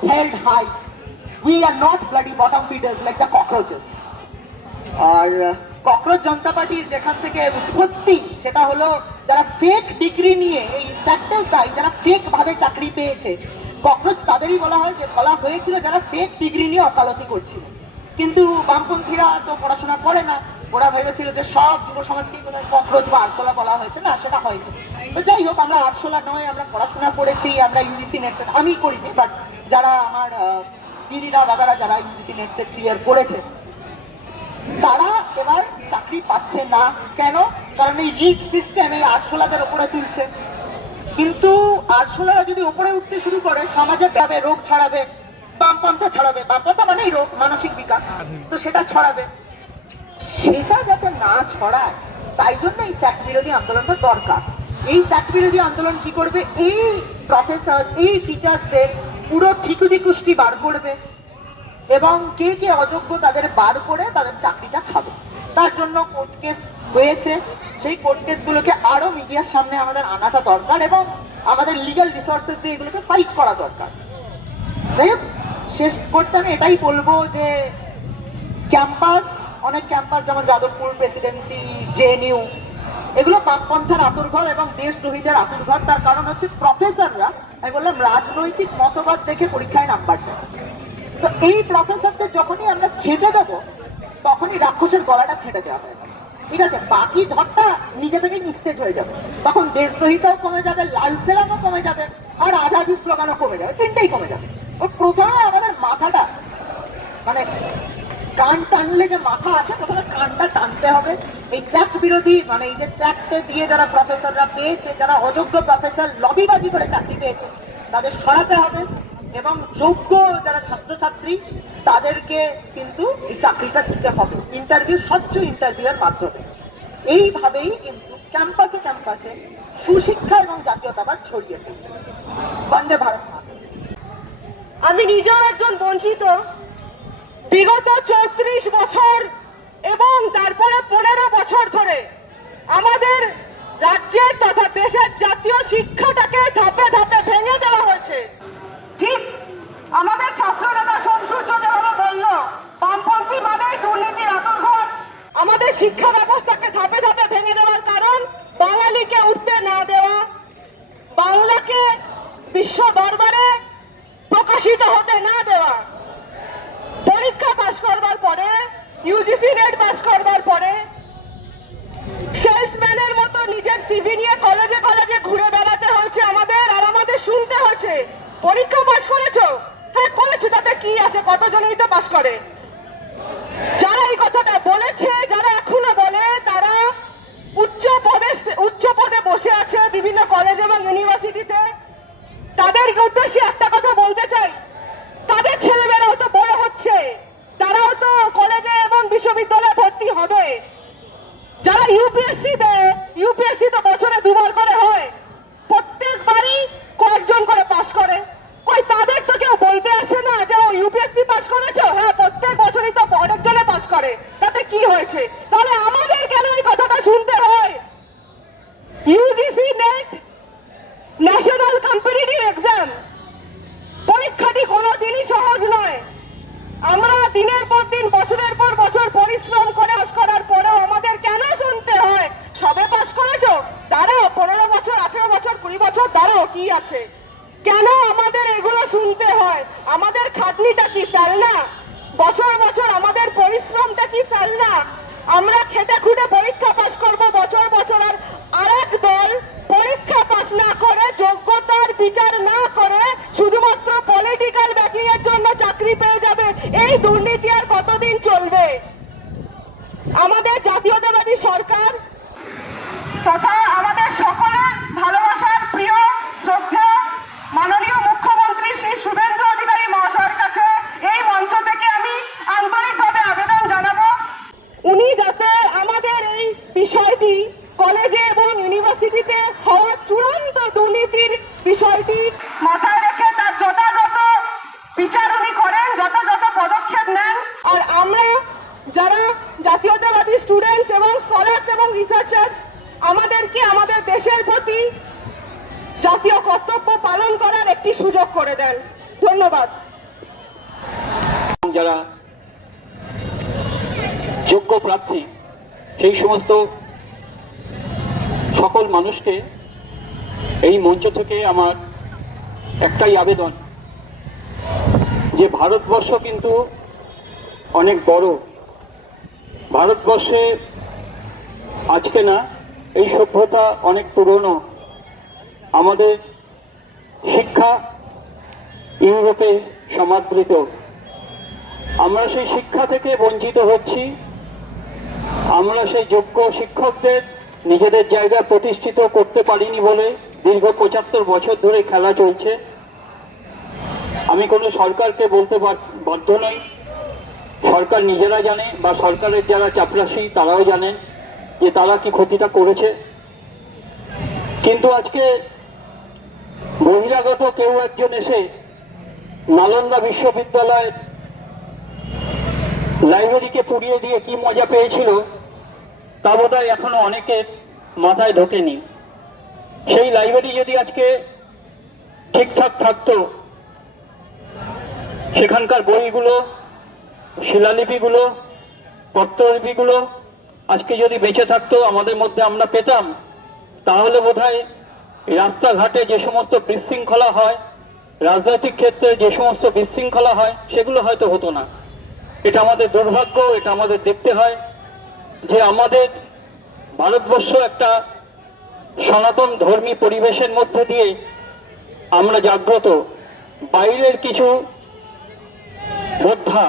held high. We are not bloody bottom feeders like the cockroaches. আর ককরোচ জনতা পার্টির যেখান থেকে উৎপত্তি, সেটা হলো যারা ফেক ডিগ্রি নিয়ে, এই স্যাক্টের তাই যারা ফেক ভাবে চাকরি পেয়েছে, ককরোচ তাদেরই বলা হয়েছিল যারা ফেক ডিগ্রি নিয়ে ওকালতি করছিল। কিন্তু বামপন্থীরা তো পড়াশোনা করে না, ওরা ভেবেছিল যে সব যুব সমাজকেই বলে ককরোচ বা আরশোলা বলা হয়েছে, না সেটা হয়নি। তো যাই হোক, আমরা আরশোলা নয়, আমরা পড়াশোনা করেছি, আমরা ইউজিসি নেট সেট, আমি করিনি, বাট যারা আমার দিদিরা দাদারা যারা ইউজিসি নেট সেট ক্লিয়ার করেছে তারা এবার চাকরি পাচ্ছে না। কেন? কারণ এই রিট সিস্টেম এই আরশোলাদের ওপরে তুলছে। কিন্তু আরশোলারা যদি ওপরে উঠতে শুরু করে, সমাজে যাবে, রোগ ছড়াবে, বামপন্থা ছড়াবে, বামপন্থা মানেই রোগ, মানসিক বিকাশ, তো সেটা ছড়াবে। সেটা যাতে না ছড়ায়, তাই জন্য এই স্যাক বিরোধী আন্দোলনটা দরকার। এই স্যাক বিরোধী আন্দোলন কি করবে, এই প্রফেসর, এই টিচার্সদের পুরো ঠিকুজি কুষ্টি বার করবে এবং কে কে অযোগ্য তাদের বার করে তাদের চাকরিটা খাবে। তার জন্য কোর্ট কেস হয়েছে, সেই কোর্ট কেসগুলোকে আরো মিডিয়ার সামনে আমাদের আনাটা দরকার এবং আমাদের লিগ্যাল রিসোর্সেস দিয়ে এগুলোকে ফাইট করা দরকার। যাই হোক, শেষ করতে আমি এটাই বলবো যে ক্যাম্পাস, অনেক ক্যাম্পাস যেমন যাদবপুর প্রেসিডেন্সি, জেএনইউ, এগুলো বামপন্থার আতুরঘর এবং দেশদ্রোহীদের আতুরঘর। তার কারণ হচ্ছে প্রফেসররা, আমি বললাম, রাজনৈতিক মতবাদ দেখে পরীক্ষায় নাম্বার দেয়। তো এই প্রফেসরদের যখনই আমরা ছেটে দেবো, তখনই রাক্ষসের গলাটা ছেটে দেওয়া হয়, ঠিক আছে? বাকি ধরটা নিজে থেকে নিস্তেজ হয়ে যাবে, তখন দেশদ্রোহিতাও কমে যাবে, লাল সেলামও কমে যাবে, আর আজাদি স্লোগানও কমে যাবে, তিনটেই কমে যাবে। ও প্রথমে আমাদের মাথাটা, মানে কান টানলে যে মাথা আছে, প্রথমে কানটা টানতে হবে। এই স্যাক্ট বিরোধী, মানে এই যে স্যাক্টে দিয়ে যারা প্রফেসররা পেয়েছে, যারা অযোগ্য প্রফেসর লবিবাজি করে চাকরি পেয়েছে, তাদের সরাতে হবে এবং যোগ্য যারা ছাত্রছাত্রী তাদেরকে কিন্তু এই চাকরিটা দিতে হবে ইন্টারভিউ, স্বচ্ছ ইন্টারভিউয়ের মাধ্যমে। এইভাবেই কিন্তু ক্যাম্পাসে ক্যাম্পাসে সুশিক্ষা এবং জাতীয়তাবাদ ছড়িয়ে ফেলবে। বন্দে ভারত মাতরম। আমি নিজেও একজন বঞ্চিত। বিগত 34 বছর এবং তারপরে 15 বছর ধরে আমাদের রাজ্যের তথা দেশের জাতীয় শিক্ষাটাকে ধাপে ধাপে ভেঙে দেওয়া হয়েছে। ঠিক আমাদের ছাত্রনেতা সোমসূর্য যেভাবে বলল, বামপন্থী মানে দুর্নীতির আতঙ্কঘর। আমাদের শিক্ষা ব্যবস্থাকে ধাপে ধাপে ভেঙে দেওয়ার কারণ বাঙালিকে উঠতে না দেওয়া, বাংলাকে বিশ্ব দরবারে প্রকাশিত হতে না দেওয়া। পরীক্ষা পাশ করবার পরে, ইউজিসি নেট পাশ করবার পরে সেলসম্যানের মতো নিজের সিভি নিয়ে কলেজে কলেজে ঘুরে বেড়াতে হয়েছে আমাদের, আর আমাদের শুনতে হচ্ছে পরীক্ষা পাশ করেছো? হ্যাঁ করেছো, তাতে কি আছে, কতজনই তো পাশ করে। যারা এই কথাটা বলেছে, যারা এখনো বলে, তারা উচ্চ পদে বসে আছে বিভিন্ন কলেজ এবং ইউনিভার্সিটিতে। তাদের উদ্দেশ্যে একটা কথা বলতে চাই, তাদের ছেলেমেয়েরাও তো বড় হচ্ছে, তারাও তো কলেজে এবং বিশ্ববিদ্যালয়ে ভর্তি হবে। ইউপিএসসি তো বছরে দুবার করে হয়, প্রত্যেকবারই কয়েকজন করে পাশ করে। কই তাদের তো কেউ বলতে আসে না যে ও ইউপিএসসি পাশ করেছো? হ্যাঁ, প্রত্যেক বছরই তো অনেকজনে পাশ করে, তাতে কি হয়েছে? তাহলে আমাদের কেন এই কথাটা শুনতে হয়? UGC net national competitive exam পরীক্ষাটি কোনোদিনই সহজ নয়। আমরা দিনের পর দিন বছরের পর বছর পরিশ্রম করে পাস করার পরেও আমাদের কেন শুনতে হয় সবে পাস করেছো, দাঁড়াও 15 বছর 18 বছর 20 বছর দাঁড়াও, কি আছে? কেন আমাদের এগুলো শুনতে হয়? আমাদের খাটনিটা কি ফেল না? বছর বছর আমাদের পরিশ্রমটা কি ফেল না? আমরা খেটে খুঁটে পরীক্ষা পাস করব বছর বছর, আর আরেক দল পরীক্ষা পাস না করে, যোগ্যতার বিচার না করে শুধুমাত্র পলিটিক্যাল ব্যাকিং এর জন্য চাকরি পেয়ে যাবে। এই দুর্নীতি আর কতদিন চলবে? আমাদের জাতীয়তাবাদী সরকার তথা আমাদের সকলের ভালোবাসার প্রিয় শ্রদ্ধা মাননীয় মুখ্যমন্ত্রী শ্রী শুভেন্দু অধিকারী মহাশয়ের কাছে এই মঞ্চ থেকে আমি আন্তরিকভাবে আবেদন জানাবো, উনি যাতে আমাদের এই বিষয়টি কলেজে এবং ইউনিভার্সিটিতে হওয়া চূড়ান্ত দুর্নীতির বিষয়টি মাথায় রেখে তার যথাযথ বিচার উনি করেন, যথাযথ পদক্ষেপ নেন। আর আমরা যারা জাতীয়তাবাদী স্টুডেন্টস এবং স্কলার্স এবং রিসার্চার্স, আমাদেরকে আমাদের দেশের প্রতি জাতীয় কর্তব্য পালন করার একটি সুযোগ করে দেন। ধন্যবাদ। যারা যোগ্য প্রার্থী সেই সমস্ত সকল মানুষকে এই মঞ্চ থেকে আমার একটাই আবেদন যে ভারতবর্ষ কিন্তু অনেক বড়। ভারতবর্ষে আজকে না, এই সভ্যতা অনেক পুরনো। আমাদের শিক্ষা ইউরোপে সমাদৃত। আমরা সেই শিক্ষা থেকে বঞ্চিত হচ্ছি। আমরা সেই যোগ্য শিক্ষকদের নিজেদের জায়গায় প্রতিষ্ঠিত করতে পারিনি বলে দীর্ঘ 75 বছর ধরে খেলা চলছে। আমি কোনো সরকারকে বলতে বাধ্য নই, সরকার নিজেরা জানে, বা সরকারের যারা চাপরাশি তারাও জানেন যে তারা কি ক্ষতিটা করেছে। কিন্তু আজকে বহিরাগত কেউ একজন এসে নালন্দা বিশ্ববিদ্যালয়ের লাইব্রেরিকে পুড়িয়ে দিয়ে কি মজা পেয়েছিল তা বোধহয় এখনো অনেকের মাথায় ঢোকেনি। সেই লাইব্রেরি যদি আজকে ঠিকঠাক থাকতো, সেখানকার বইগুলো, শিলালিপিগুলো, পত্রলিপিগুলো আজকে যদি বেঁচে থাকতো, আমাদের মধ্যে আমরা পেতাম, তাহলে বোধহয় রাস্তাঘাটে যে সমস্ত বিশৃঙ্খলা হয়, রাজনৈতিক ক্ষেত্রে যে সমস্ত বিশৃঙ্খলা হয়, সেগুলো হয়তো হতো না। এটা আমাদের দুর্ভাগ্য। এটা আমাদের দেখতে হয় যে আমাদের ভারতবর্ষ একটা সনাতন ধর্মী পরিবেশের মধ্যে দিয়ে আমরা জাগ্রত। বাইরের কিছু যোদ্ধা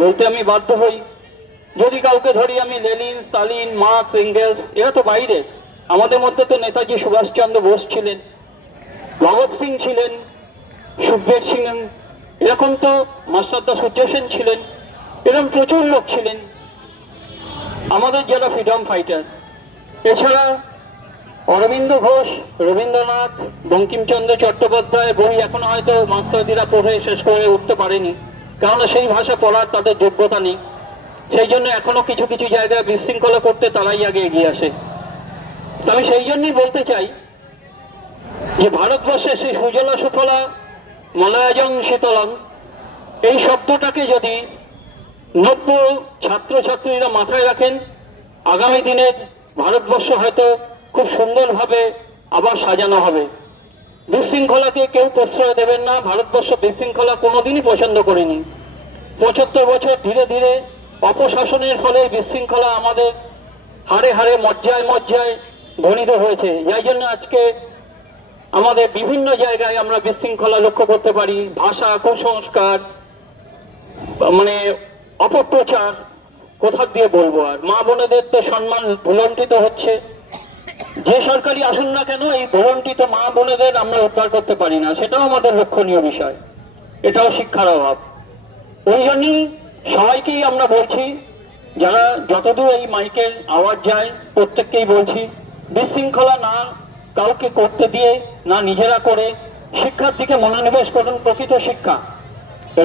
বলতে আমি বাধ্য হই। যদি কাউকে ধরি, আমি লেনিন, স্টালিন, মার্কস, এঙ্গেলস, এরা তো বাইরে। আমাদের মধ্যে তো নেতাজি সুভাষচন্দ্র বোস ছিলেন, ভগৎ সিং ছিলেন, সুখদেব সিং, এরকম তো মাস্টারদা সূর্য সেন ছিলেন, এরকম প্রচুর লোক ছিলেন আমাদের যারা ফ্রিডম ফাইটার। এছাড়া অরবিন্দ ঘোষ, রবীন্দ্রনাথ, বঙ্কিমচন্দ্র চট্টোপাধ্যায় বই এখনো হয়তো মাস্টারদিরা পড়ে শেষ করে উঠতে পারেনি, কেননা সেই ভাষা পড়ার তাদের যোগ্যতা নেই। সেই জন্য এখনো কিছু কিছু জায়গায় বিশৃঙ্খলা করতে তারাই আগে এগিয়ে আসে। আমি সেই জন্যই বলতে চাই যে ভারতবর্ষের সেই সুজলা সুফলা মলয়জং শীতলং, এই শব্দটাকে যদি নব্য ছাত্রছাত্রীরা মাথায় রাখেন, আগামী দিনের ভারতবর্ষ হয়তো খুব সুন্দরভাবে আবার সাজানো হবে। বিশৃঙ্খলাকে কেউ প্রশ্রয় দেবেন না। ভারতবর্ষ বিশৃঙ্খলা কোনোদিনই পছন্দ করেনি। 75 বছর ধীরে ধীরে অপশাসনের ফলে বিশৃঙ্খলা আমাদের হাড়ে হাড়ে মজ্জায় মজ্জায় ধ্বনিত হয়েছে। যাই জন্য আজকে আমাদের বিভিন্ন জায়গায় আমরা বিশৃঙ্খলা লক্ষ্য করতে পারি। ভাষা, কুসংস্কার, মানে অপপ্রচার, কোথা দিয়ে বলবো আর। মা বোনেদের তো সম্মান ভুলণ্ঠিত হচ্ছে। যে সরকারি আসুন না কেন, এই ভুলণ্ঠিত মা বোনেদের আমরা উদ্ধার করতে পারি না, সেটাও আমাদের লক্ষণীয় বিষয়। এটাও শিক্ষার অভাব। ওই জন্যই সবাইকেই আমরা বলছি যারা যতদূর এই মাইকের আওয়াজ যায় প্রত্যেককেই বলছি, বিশৃঙ্খলা না কাউকে করতে দিয়ে না নিজেরা করে শিক্ষার দিকে মনোনিবেশ করুন। প্রকৃত শিক্ষা,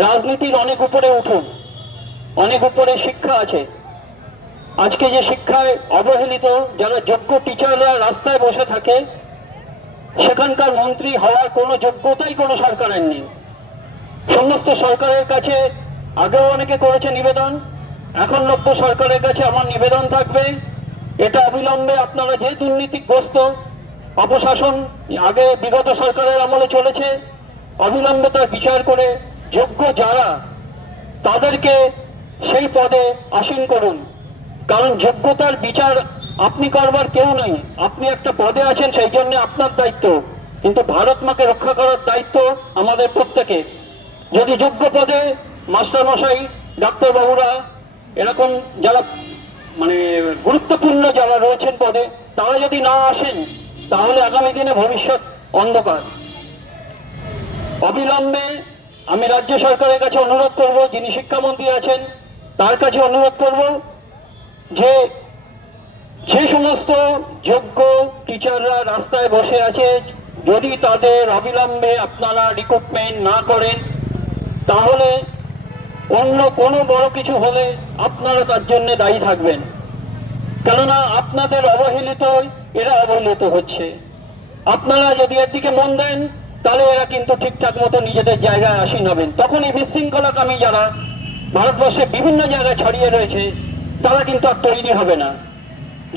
রাজনীতির অনেক উপরে উঠুন, অনেক উপরে শিক্ষা আছে। আজকে যে শিক্ষায় অবহেলিত যারা যোগ্য টিচাররা রাস্তায় বসে থাকে, সেখানকার মন্ত্রী হওয়ার কোনো যোগ্যতাই কোনো সরকারের নেই। সমস্ত সরকারের কাছে আগেও অনেকে করেছে নিবেদন, এখন নব্য সরকারের কাছে আমার নিবেদন থাকবে, এটা অবিলম্বে আপনারা যে দুর্নীতিগ্রস্ত অপশাসন আগে বিগত সরকারের আমলে চলেছে, অবিলম্বে তার বিচার করে যোগ্য যারা তাদেরকে সেই পদে আসীন করুন। কারণ যোগ্যতার বিচার আপনি করবার কেউ নেই, আপনি একটা পদে আছেন সেই জন্য আপনার দায়িত্ব, কিন্তু ভারত মাকে রক্ষা করার দায়িত্ব আমাদের প্রত্যেকের। যদি যোগ্য পদে মাস্টারমশাই, ডাক্তারবাবুরা, এরকম যারা মানে গুরুত্বপূর্ণ যারা রয়েছেন পদে, তারা যদি না আসেন তাহলে আগামী দিনে ভবিষ্যৎ অন্ধকার। অবিলম্বে আমি রাজ্য সরকারের কাছে অনুরোধ করব, যিনি শিক্ষামন্ত্রী আছেন তার কাছে অনুরোধ করব যে যে সমস্ত যোগ্য টিচাররা রাস্তায় বসে আছে, যদি তাদের অবিলম্বে আপনারা রিক্রুটমেন্ট না করেন তাহলে অন্য কোনো বড় কিছু হলে আপনারা তার জন্য দায়ী থাকবেন। কেননা আপনাদের অবহেলিত এরা অবহেলিত হচ্ছে। আপনারা যদি এর দিকে মন দেন তাহলে এরা কিন্তু ঠিকঠাক মতো নিজেদের জায়গায় আসীন হবেন। তখন এই বিশৃঙ্খলাকামী যারা ভারতবর্ষে বিভিন্ন জায়গায় ছড়িয়ে রয়েছে তারা কিন্তু আর তৈরি হবে না।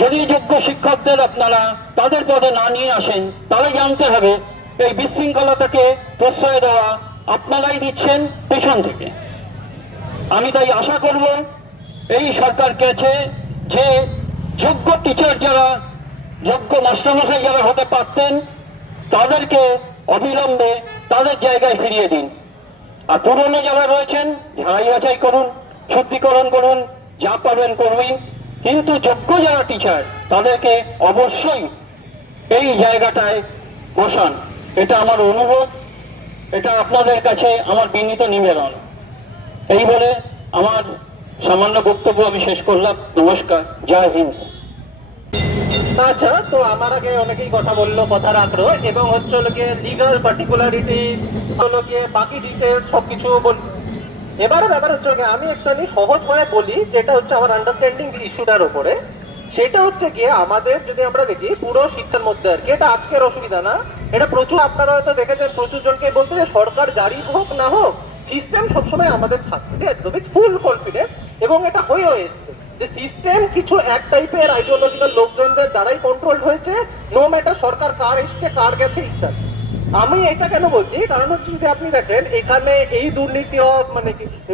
যদি যোগ্য শিক্ষকদের আপনারা তাদের পদে না নিয়ে আসেন তাহলে জানতে হবে এই বিশৃঙ্খলাটাকে প্রশ্রয় দেওয়া আপনারাই দিচ্ছেন পেছন থেকে। আমি তাই আশা করব এই সরকার কাছে যে যোগ্য টিচার যারা, যোগ্য মাস্টারমশাই যারা হতে পারতেন তাদেরকে অবিলম্বে তাদের জায়গায় ফিরিয়ে দিন। আর পুরনো যারা রয়েছেন ঝাড়াই বাছাই করুন, শুদ্ধিকরণ করুন, যা পারবেন করবেন, কিন্তু যোগ্য যারা টিচার তাদেরকে অবশ্যই এই জায়গাটায় বসান। এটা আমার অনুরোধ, এটা আপনাদের কাছে আমার বিনীত নিবেদন। এই বলে আমার সামান্য বক্তব্য আমি শেষ করলাম। নমস্কার, জয় হিন্দ। আচ্ছা, তো আমার আগে অনেকেই কথা বললো, কথা রাখলো, এবং হচ্ছে হলো গিয়ে লিগাল পার্টিকুলারিটি হলো গিয়ে বাকি ডিটেলস সবকিছু বল। এবারে ব্যাপার হচ্ছে গিয়ে আমি একটা সহজ ভাবে বলি, যেটা হচ্ছে আমার আন্ডারস্ট্যান্ডিং ইস্যুটার উপরে। সেটা হচ্ছে গিয়ে আমাদের যদি আমরা দেখি পুরো শিক্ষার মধ্যে আর কি, এটা আজকের অসুবিধা না, এটা প্রচুর আপনারা হয়তো দেখেছেন প্রচুর জনকে বলতে যে সরকার জারি হোক না হোক সিস্টেম সবসময় আমাদের থাকছে একদমই ফুল কনফিডেন্স, এবং এটা হয়েও এসছে যে সিস্টেম কিছু এক টাইপের আইডিওলজিক্যাল লোকজনদের দ্বারাই কন্ট্রোল হয়েছে, নো ম্যাটার সরকার কার এসছে কার গেছে ইত্যাদি। আমি এটা কেন বলছি, কারণ হচ্ছে যদি আপনি দেখেন এখানে এই দুর্নীতি মানে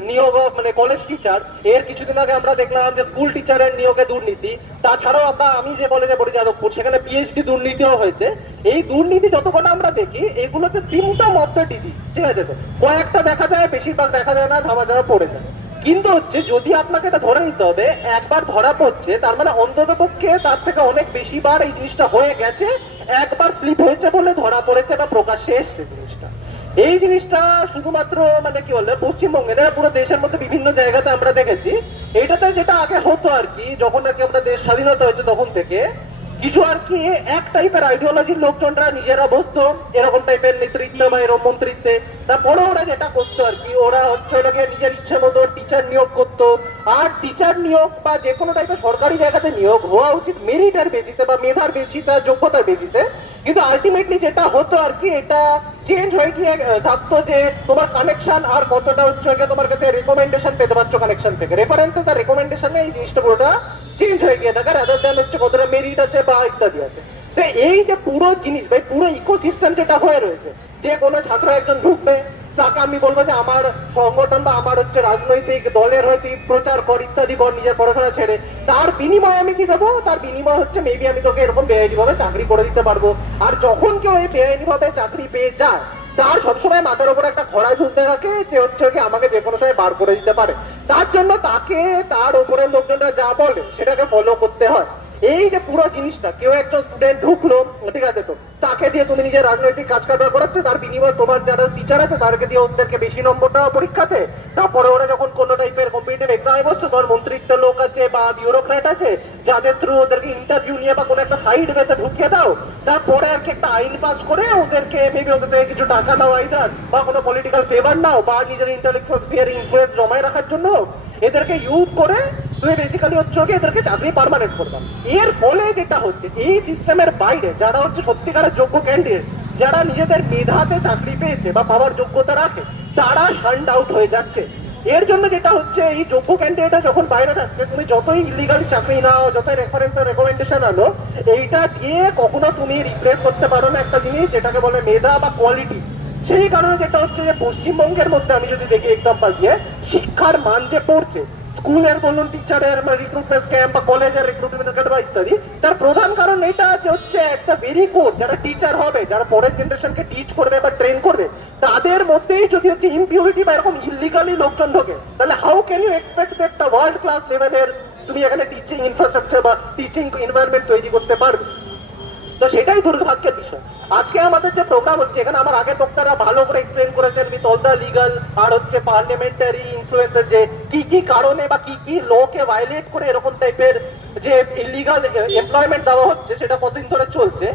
নিয়োগ মানে কলেজ টিচার, এর কিছুদিন আগে আমরা দেখলাম যে স্কুল টিচারের নিয়োগে দুর্নীতি, তাছাড়াও আমি যে কলেজে পড়ি যাদবপুর, সেখানে পিএইচডি দুর্নীতিও হয়েছে। এই দুর্নীতি যতক্ষণ আমরা দেখি এগুলোতে সিমটম অফ দ্য ডিজিজ, ঠিক আছে, তো কয়েকটা দেখা যায়, বেশিরভাগ দেখা যায় না, ধামা ধামা পড়ে যায়। কিন্তু হচ্ছে যদি আপনাকে এটা ধরে নিতে হবে, একবার ধরা পড়ছে তার মানে অন্তত পক্ষে তার থেকে অনেক বেশি বার এই জিনিসটা হয়ে গেছে, একবার স্লিপ হয়েছে বলে ধরা পড়েছে বা প্রকাশ্যে এসছে জিনিসটা। এই জিনিসটা শুধুমাত্র মানে কি বলে পশ্চিমবঙ্গে না, পুরো দেশের মধ্যে বিভিন্ন জায়গাতে আমরা দেখেছি। এটাতে যেটা আগে হতো আর কি, যখন আর কি আমরা দেশ স্বাধীনতা হয়েছে তখন থেকে কিছু আর কি এক টাইপের আইডিওলজির লোকজনরা নিজেরা বসতো এরকম টাইপের নেতৃত্ব বা এরকম মন্ত্রিত্বে, তারপরে ওরা যেটা করতো আর কি, ওরা হচ্ছে ওটাকে নিজের ইচ্ছে মতো টিচার নিয়োগ করতো। আর টিচার নিয়োগ বা যে কোনো টাইপের সরকারি জায়গাতে নিয়োগ হওয়া উচিত মেরিটের বেসিসে বা মেধার বেসিসে, যোগ্যতার বেসিসে। কিন্তু আলটিমেটলি যেটা হতো আর কি, এটা চেঞ্জ হয়ে গিয়ে থাকতো যে তোমার কানেকশন আর কতটা হচ্ছে তোমার কাছে রেকমেন্ডেশন পেতে পারছো কানেকশন থেকে, রেফারেন্সে তার রেকমেন্ডেশনে এই জিনিসটা পুরোটা চেঞ্জ হয়ে গিয়ে থাকে, রাদার দ্যান হচ্ছে কতটা মেরিট আছে বা ইত্যাদি আছে। তো এই যে পুরো জিনিস ভাই, পুরো ইকোসিস্টেম যেটা হয়ে রয়েছে, যে কোনো ছাত্র একজন ঢুকবে, তাকে আমি বলবো যে আমার সংগঠন বা আমার হচ্ছে রাজনৈতিক দলের হয়তো প্রচার কর ইত্যাদি কর, নিজের পড়াশোনা ছেড়ে, তার বিনিময়ে আমি কি দেবো? তার বিনিময় হচ্ছে মেবি আমি তোকে এরকম বেআইনি ভাবে চাকরি করে দিতে পারবো। আর যখন কেউ এই বেআইনি ভাবে চাকরি পেয়ে যায়, তার সবসময় মাথার উপর একটা খড়া ঝুলতে থাকে যে হচ্ছে কি আমাকে যে কোনো সময় বার করে দিতে পারে। তার জন্য তাকে তার উপরের লোকজনরা যা বলে সেটাকে ফলো করতে হয়। এই যে পুরো জিনিসটা, কেউ একজন স্টুডেন্ট ঢুকলো, ঠিক আছে, তো তাকে দিয়ে তুমি নিজের রাজনৈতিক কাজ কারবার করাচ্ছে, তার বিনিময়ে তোমার যারা টিচার আছে তাদেরকে দিয়ে ওদেরকে বেশি নম্বর দেওয়া পরীক্ষাতে। তারপরে ওরা যখন কোনো টাইপের কম্পিটিটিভ এক্সামে বসছে, তোমার মন্ত্রিত্বের লোক আছে বা বিউরোক্র্যাট আছে যাদের থ্রু ওদেরকে ইন্টারভিউ নিয়ে বা কোনো একটা সাইড ওয়েতে ঢুকিয়ে দাও। তারপরে আর কি একটা আইন পাস করে ওদেরকে মেবি ওদের থেকে কিছু টাকা দাও আইদার, বা কোনো পলিটিক্যাল ফেভার নাও, বা নিজের ইন্টেলেকচুয়াল স্ফিয়ার ইনফ্লুয়েন্স জমায় রাখার জন্য এদেরকে ইউজ করে তুমি বেসিক্যালি হচ্ছে কি এদেরকে চাকরি পার্মানেন্ট করবা। এর ফলে যেটা হচ্ছে, এই সিস্টেমের বাইরে যারা হচ্ছে সত্যিকারের যোগ্য ক্যান্ডিডেট, যারা নিজেদের মেধাতে চাকরি পেয়েছে বা পাওয়ার যোগ্যতা রাখে, তারা শান্ড আউট হয়ে যাচ্ছে। এর জন্য যেটা হচ্ছে, এই যোগ্য ক্যান্ডিডেট যখন বাইরে থাকছে, তুমি যতই ইলিগাল চাকরি নাও, যতই রেফারেন্স রেকমেন্ডেশন আনো, এইটা দিয়ে কখনো তুমি রিপ্লেস করতে পারো না একটা জিনিস যেটাকে বলে মেধা বা কোয়ালিটি। সেই কারণে যেটা হচ্ছে যে পশ্চিমবঙ্গের মধ্যে আমি যদি দেখি এক্সাম্পল দিয়ে, শিক্ষার মান যে পড়ছে, স্কুলের বলুন, টিচারের রিক্রুটমেন্ট ক্যাম্প বা কলেজের রিক্রুটমেন্ট ক্যাম্প বা ইত্যাদি, তার প্রধান কারণ এটা যে হচ্ছে একটা ভেরি কোর যারা টিচার হবে, যারা পরের জেনারেশনকে টিচ করবে বা ট্রেন করবে, তাদের মধ্যেই যদি হচ্ছে ইমপিউরিটি বা এরকম ইলিগালি লোকজন ঢোকে, তাহলে হাউ ক্যান ইউ এক্সপেক্ট একটা ওয়ার্ল্ড ক্লাস লেভেলের তুমি এখানে টিচিং ইনফ্রাস্ট্রাকচার বা টিচিং এনভায়রনমেন্ট তৈরি করতে পারবে? তো সেটাই দুর্ভাগ্যের বিষয়। আজকে আমাদের যে প্রোগ্রাম হচ্ছে, এখানে আমার আগের বক্তারা ভালো করে এক্সপ্লেন করেছেন উইথ অল দ্য লিগাল আর হচ্ছে পার্লামেন্টারি ইনফ্লুয়েন্সের, যে কি কি কারণে বা কি কি লকে ভায়োলেট করে এরকম টাইপের যে ইলিগাল এমপ্লয়মেন্ট দেওয়া হচ্ছে, সেটা কতদিন ধরে চলছে।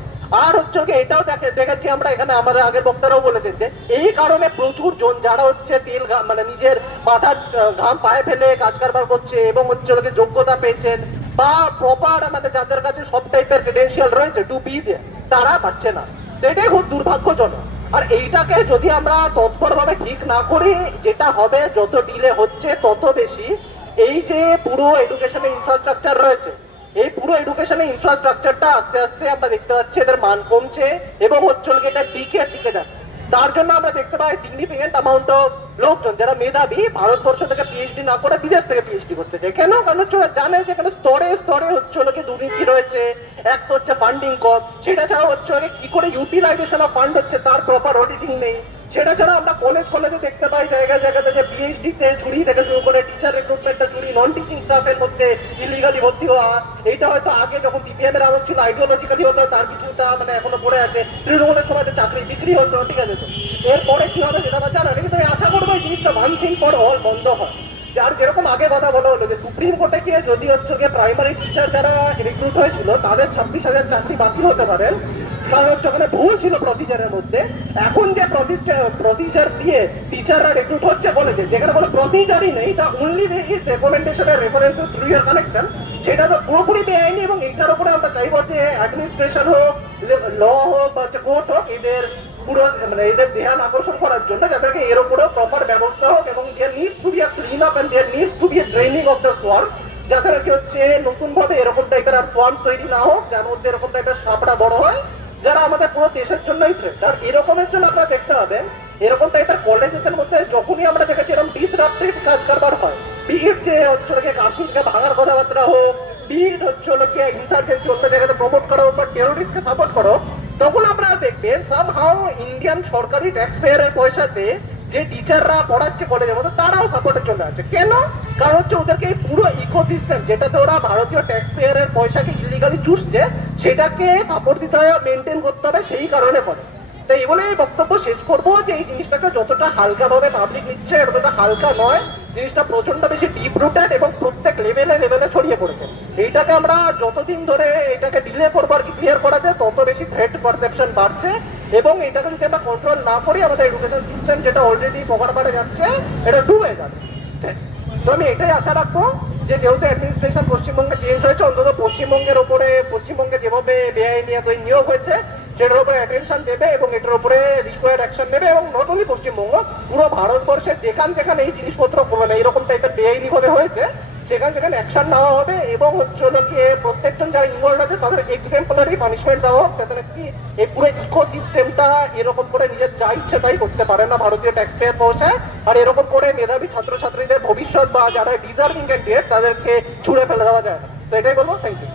আর হচ্ছে এটাও দেখেছি আমরা এখানে, আমাদের আগের বক্তারাও বলেছেন যে এই কারণে প্রচুর জন যারা হচ্ছে তেল মানে নিজের মাথার ঘাম পায়ে ফেলে কাজ কারবার করছে এবং হচ্ছে যোগ্যতা পেয়েছেন বা প্রপার আমাদের যাদের কাছে সব টাইপের ক্রেডেন্সিয়াল রয়েছে টু বি দেয়ার, তারা পাচ্ছে না। এটাই খুব দুর্ভাগ্যজনক। আর এইটাকে যদি আমরা তৎপরভাবে ঠিক না করি, যেটা হবে, যত ডিলে হচ্ছে তত বেশি এই যে পুরো এডুকেশনের ইনফ্রাস্ট্রাকচার রয়েছে, এই পুরো এডুকেশনের ইনফ্রাস্ট্রাকচারটা আস্তে আস্তে আমরা দেখতে পাচ্ছি এদের মান কমছে এবং হচ্ছে এটা দিকে যাচ্ছে। তার জন্য আমরা দেখতে পাই সিগনিফিকেন্ট অ্যামাউন্ট অফ লোকজন যারা মেধাবী ভারতবর্ষ থেকে পিএইচডি না করে বিদেশ থেকে পিএইচডি করতে চায়। কেন? কারণ হচ্ছে ওরা জানে যে এখানে স্তরে স্তরে হচ্ছে দুর্নীতি রয়েছে, এক তো হচ্ছে ফান্ডিং কম, সেটা ছাড়া হচ্ছে কি করে ইউটিলাইজেশন অফ ফান্ড হচ্ছে তার প্রপার অডিটিং নেই। সেটা ছাড়া আমরা কলেজে দেখতে পাই জায়গায় জায়গাতে যে পিএইচডি তে চুরি থেকে শুরু করে টিচার রিক্রুটমেন্টটা চুরি, নন টিচিং স্টাফের মধ্যে ইলিগালি ভর্তি হওয়া। এইটা হয়তো আগে যখন সিপিএম এর আলোচ ছিল আইডিওলজিক্যালি হতো, তার কিছুটা মানে এখনো পড়ে আছে। তৃণমূলের সময় চাকরি বিক্রি হতো, ঠিক আছে, তো এরপরে কি হবে সেটা আমরা জানা, কিন্তু আমি আশা করবো এই জিনিসটা ওয়ান থিং ফর অল বন্ধ হয়। যার যেরকম আগে কথা বলা হলো যে সুপ্রিম কোর্টে গিয়ে যদি হচ্ছে প্রাইমারি টিচার যারা রিক্রুট হয়েছিল তাদের 26,000 চাকরি বাতিল হতে পারেন, কারণ হচ্ছে ওখানে ভুল ছিল প্রসিজারের মধ্যে। এখন যে প্রসিজার দিয়ে টিচাররা রিক্রুট হচ্ছে কলেজে, যেখানে কোনো প্রসিজারই নেই, তা অনলি বেসিস রেকমেন্ডেশনের রেফারেন্স থ্রু ইয়ার কানেকশন, সেটা তো পুরোপুরি বেআইনি। এবং এইটার উপরে আমরা চাইবো যে অ্যাডমিনিস্ট্রেশন হোক, ল হোক বা কোর্ট হোক, এদের পুরো মানে এদের ধ্যান আকর্ষণ করার জন্য যাদেরকে এর উপরেও প্রপার ব্যবস্থা হোক, এবং there needs to be a clean up and there needs to be a training of the swarm, যাতে কি হচ্ছে নতুন ভাবে এরকম টাইপের আর সোয়ার্ম তৈরি না হোক, যার মধ্যে এরকম টাইপের সাপটা বড় হয়, যারা আমাদের পুরো দেশের জন্যই থ্রেট। আর এরকমের জন্য আপনারা দেখতে পাবেন এরকম টাইপের কলেজের মধ্যে যখনই আমরা দেখেছি এরকম ডিসরাপটিভ কাজ কারবার হয়, বিএড যে হচ্ছে কাশ্মীরকে ভাঙার কথাবার্তা হোক, বিএড হচ্ছে ইনসার্জেন্সি অন্য জায়গাতে প্রমোট করা হোক বা টেরোরিস্টকে সাপোর্ট করো, তখন আপনারা দেখবেন সামহাউ ইন্ডিয়ান সরকারি ট্যাক্স পেয়ারের পয়সাতে যে টিচাররা পড়াচ্ছে কলেজের মধ্যে তারাও সাপোর্টের জন্য আছে। কেন? কারণ হচ্ছে ওদেরকে এই পুরো ইকোসিস্টেম যেটাতে ওরা ভারতীয় ট্যাক্স পেয়ারের পয়সাকে ইলিগালি চুষছে, সেটাকে সাপোর্ট দিতে হয়, মেনটেন করতে হবে, সেই কারণে করে। তো এই বলে বক্তব্য শেষ করবো যে এই জিনিসটাকে যতটা হালকা ভাবে পাবলিক নিচ্ছে, ততটা হালকা নয়, জিনিসটা প্রচন্ড বেশি ডিপ রুটেড এবং প্রত্যেক লেভেলে ছড়িয়ে পড়েছে। এইটাকে আমরা যতদিন ধরে এটাকে ডিলে করবো আর কি ক্লিয়ার করা যায়, তত বেশি থ্রেট পারসেপশন বাড়ছে। এবং এটাকে যদি আমরা কন্ট্রোল না করি, আমাদের এডুকেশন সিস্টেম যেটা অলরেডি পকারপাড়ে যাচ্ছে, এটা ডুবে যাবে। তো আমি এটাই আশা রাখবো যে যেহেতু অ্যাডমিনিস্ট্রেশন পশ্চিমবঙ্গে চেঞ্জ হয়েছে, অন্তত পশ্চিমবঙ্গের ওপরে পশ্চিমবঙ্গে যেভাবে বেআইনি নিয়োগ হয়েছে সেটার উপরে অ্যাটেনশন দেবে এবং এটার উপরে রিকোয়ার্ড অ্যাকশন নেবে। এবং নট অনলি পশ্চিমবঙ্গ, পুরো ভারতবর্ষের যেখানে এই জিনিসপত্র মানে এরকম টাইপের বেআইনি ভাবে হয়েছে, সেখানে অ্যাকশন নেওয়া হবে। এবং হচ্ছে প্রত্যেকজন যারা ইনভলভ আছে তাদের এক্সাম্পলারি পানিশমেন্ট দেওয়া হোক, যাতে কি এই পুরো ইকো সিস্টেমটা এরকম করে নিজের যা ইচ্ছে তাই করতে পারে না ভারতীয় ট্যাক্স পেয়ার পৌঁছায়। আর এরকম করে মেধাবী ছাত্রছাত্রীদের ভবিষ্যৎ বা যারা ডিজার্ভিং ক্যান্ডিডেট তাদেরকে ছুঁড়ে ফেলে দেওয়া যায় না। তো এটাই বলবো। Thank you.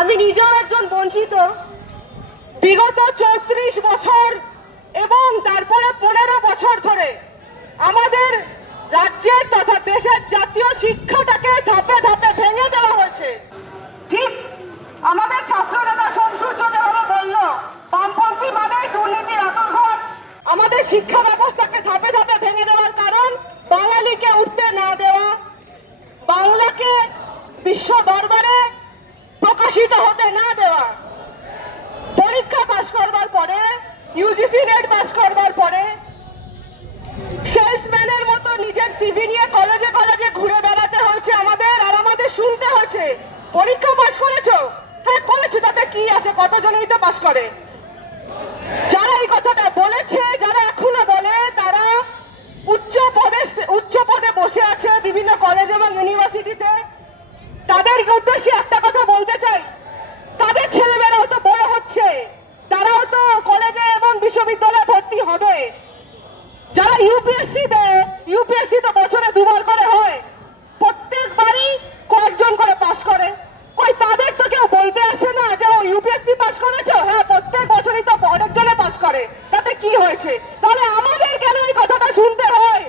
আমি নিজেও একজন বঞ্চিত। বিগত 34 বছর এবং তারপরে 15 বছর ধরে আমাদের রাজ্যের তথা দেশের জাতীয় শিক্ষাটাকে ধাপে ধাপে ভেঙে দেওয়া হয়েছে। শিক্ষা ব্যবস্থাকে ধাপে ধাপে ভেঙে দেওয়ার কারণ বাঙালিকে উঠতে না দেওয়া, বাংলাকে বিশ্ব দরবারে প্রকাশিত হতে না দেওয়া। পরীক্ষা পাশ করবার পরে, ইউজিসি নেট পাশ করবার পরে সেলসম্যানের মতো নিজের সিভি নিয়ে কলেজে কলেজে ঘুরে বেড়াতে হয়েছে আমাদের, আর আমাদের শুনতে হচ্ছে পরীক্ষা পাশ করেছো? হ্যাঁ করেছো, তাতে কি আছে, কতজনেই তো পাশ করে। যারা এই কথাটা বলেছে, যারা এখনো বলে, তারা উচ্চ পদে বসে আছে বিভিন্ন কলেজ এবং ইউনিভার্সিটিতে। তাদের উদ্দেশ্যে একটা কথা বলতে চাই, তাদের ছেলেমেয়েরাও তো বড় হচ্ছে, তারাও তো কলেজে এবং বিশ্ববিদ্যালয়ে ভর্তি হবে। যারা ইউপিএসসি দেয়, ইউপিএসসি তো বছরে 2 বার করে হয়, প্রত্যেকবারই কয়েকজন করে পাশ করে। কই তাদের তো কেউ বলতে আসে না যে ও ইউপিএসসি পাশ করেছো? হ্যাঁ প্রত্যেক বছরই তো অনেকজনে পাশ করে, তাতে কি হয়েছে? তাহলে আমাদের কেন এই কথাটা শুনতে হয়?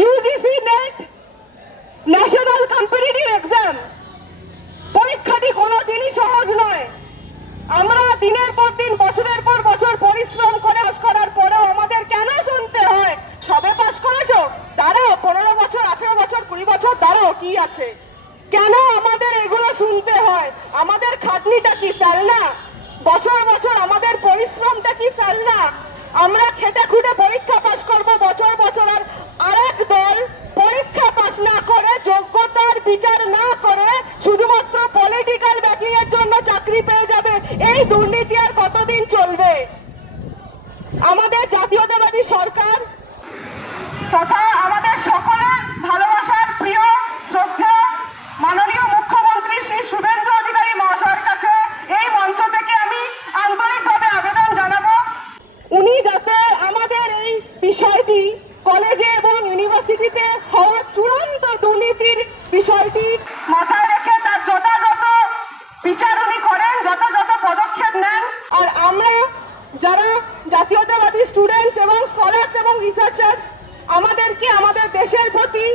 UGC net national competitive exam, পরীক্ষাটি কোনোদিনই সহজ নয়। আমরা দিনের পর দিন, বছরের পর বছর পরিশ্রম করে পাশ করার পরেও আমাদের কেন শুনতে হয় সবে পাশ করেছো? দাঁড়াও, 15 বছর, 18 বছর, 20 বছর দাঁড়াও, কি আছে? কেন আমাদের এগুলো শুনতে হয়? আমাদের খাটনিটা কি ফেলনা? বছর বছর আমাদের পরিশ্রমটা কি ফেলনা? আমরা খেটে খুঁটে পরীক্ষা পাশ করব বছর বছর, আর আরেক দল পরীক্ষা পাশ না করে, যোগ্যতার বিচার না করে, শুধুমাত্র পলিটিক্যাল ব্যাকিং এর জন্য চাকরি পেয়ে যাবে। এই দুর্নীতি আর কতদিন চলবে? আমাদের জাতীয়তাবাদী সরকার তথা আমাদের সকলের ভালোবাসার প্রিয় শ্রদ্ধেয় মাননীয় মুখ্যমন্ত্রী শ্রী শুভেন্দু অধিকারী মহাশয়ের কাছে এই মঞ্চ থেকে আমি আন্তরিকভাবে আবেদন জানাবো, উনি যাতে আমাদের এই বিষয়টি কলেজে এবং ইউনিভার্সিটিতে হওয়া চূড়ান্ত দুর্নীতির বিষয়টি মাথায় রেখে তার যথাযথ বিচার উনি করেন, যথাযথ পদক্ষেপ নেন। আর আমরা যারা জাতীয়তাবাদী স্টুডেন্টস এবং স্কলার্স এবং রিসার্চার্স, আমাদেরকে আমাদের দেশের প্রতি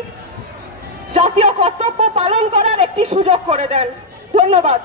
জাতীয় কর্তব্য পালন করার একটি সুযোগ করে দেন। ধন্যবাদ।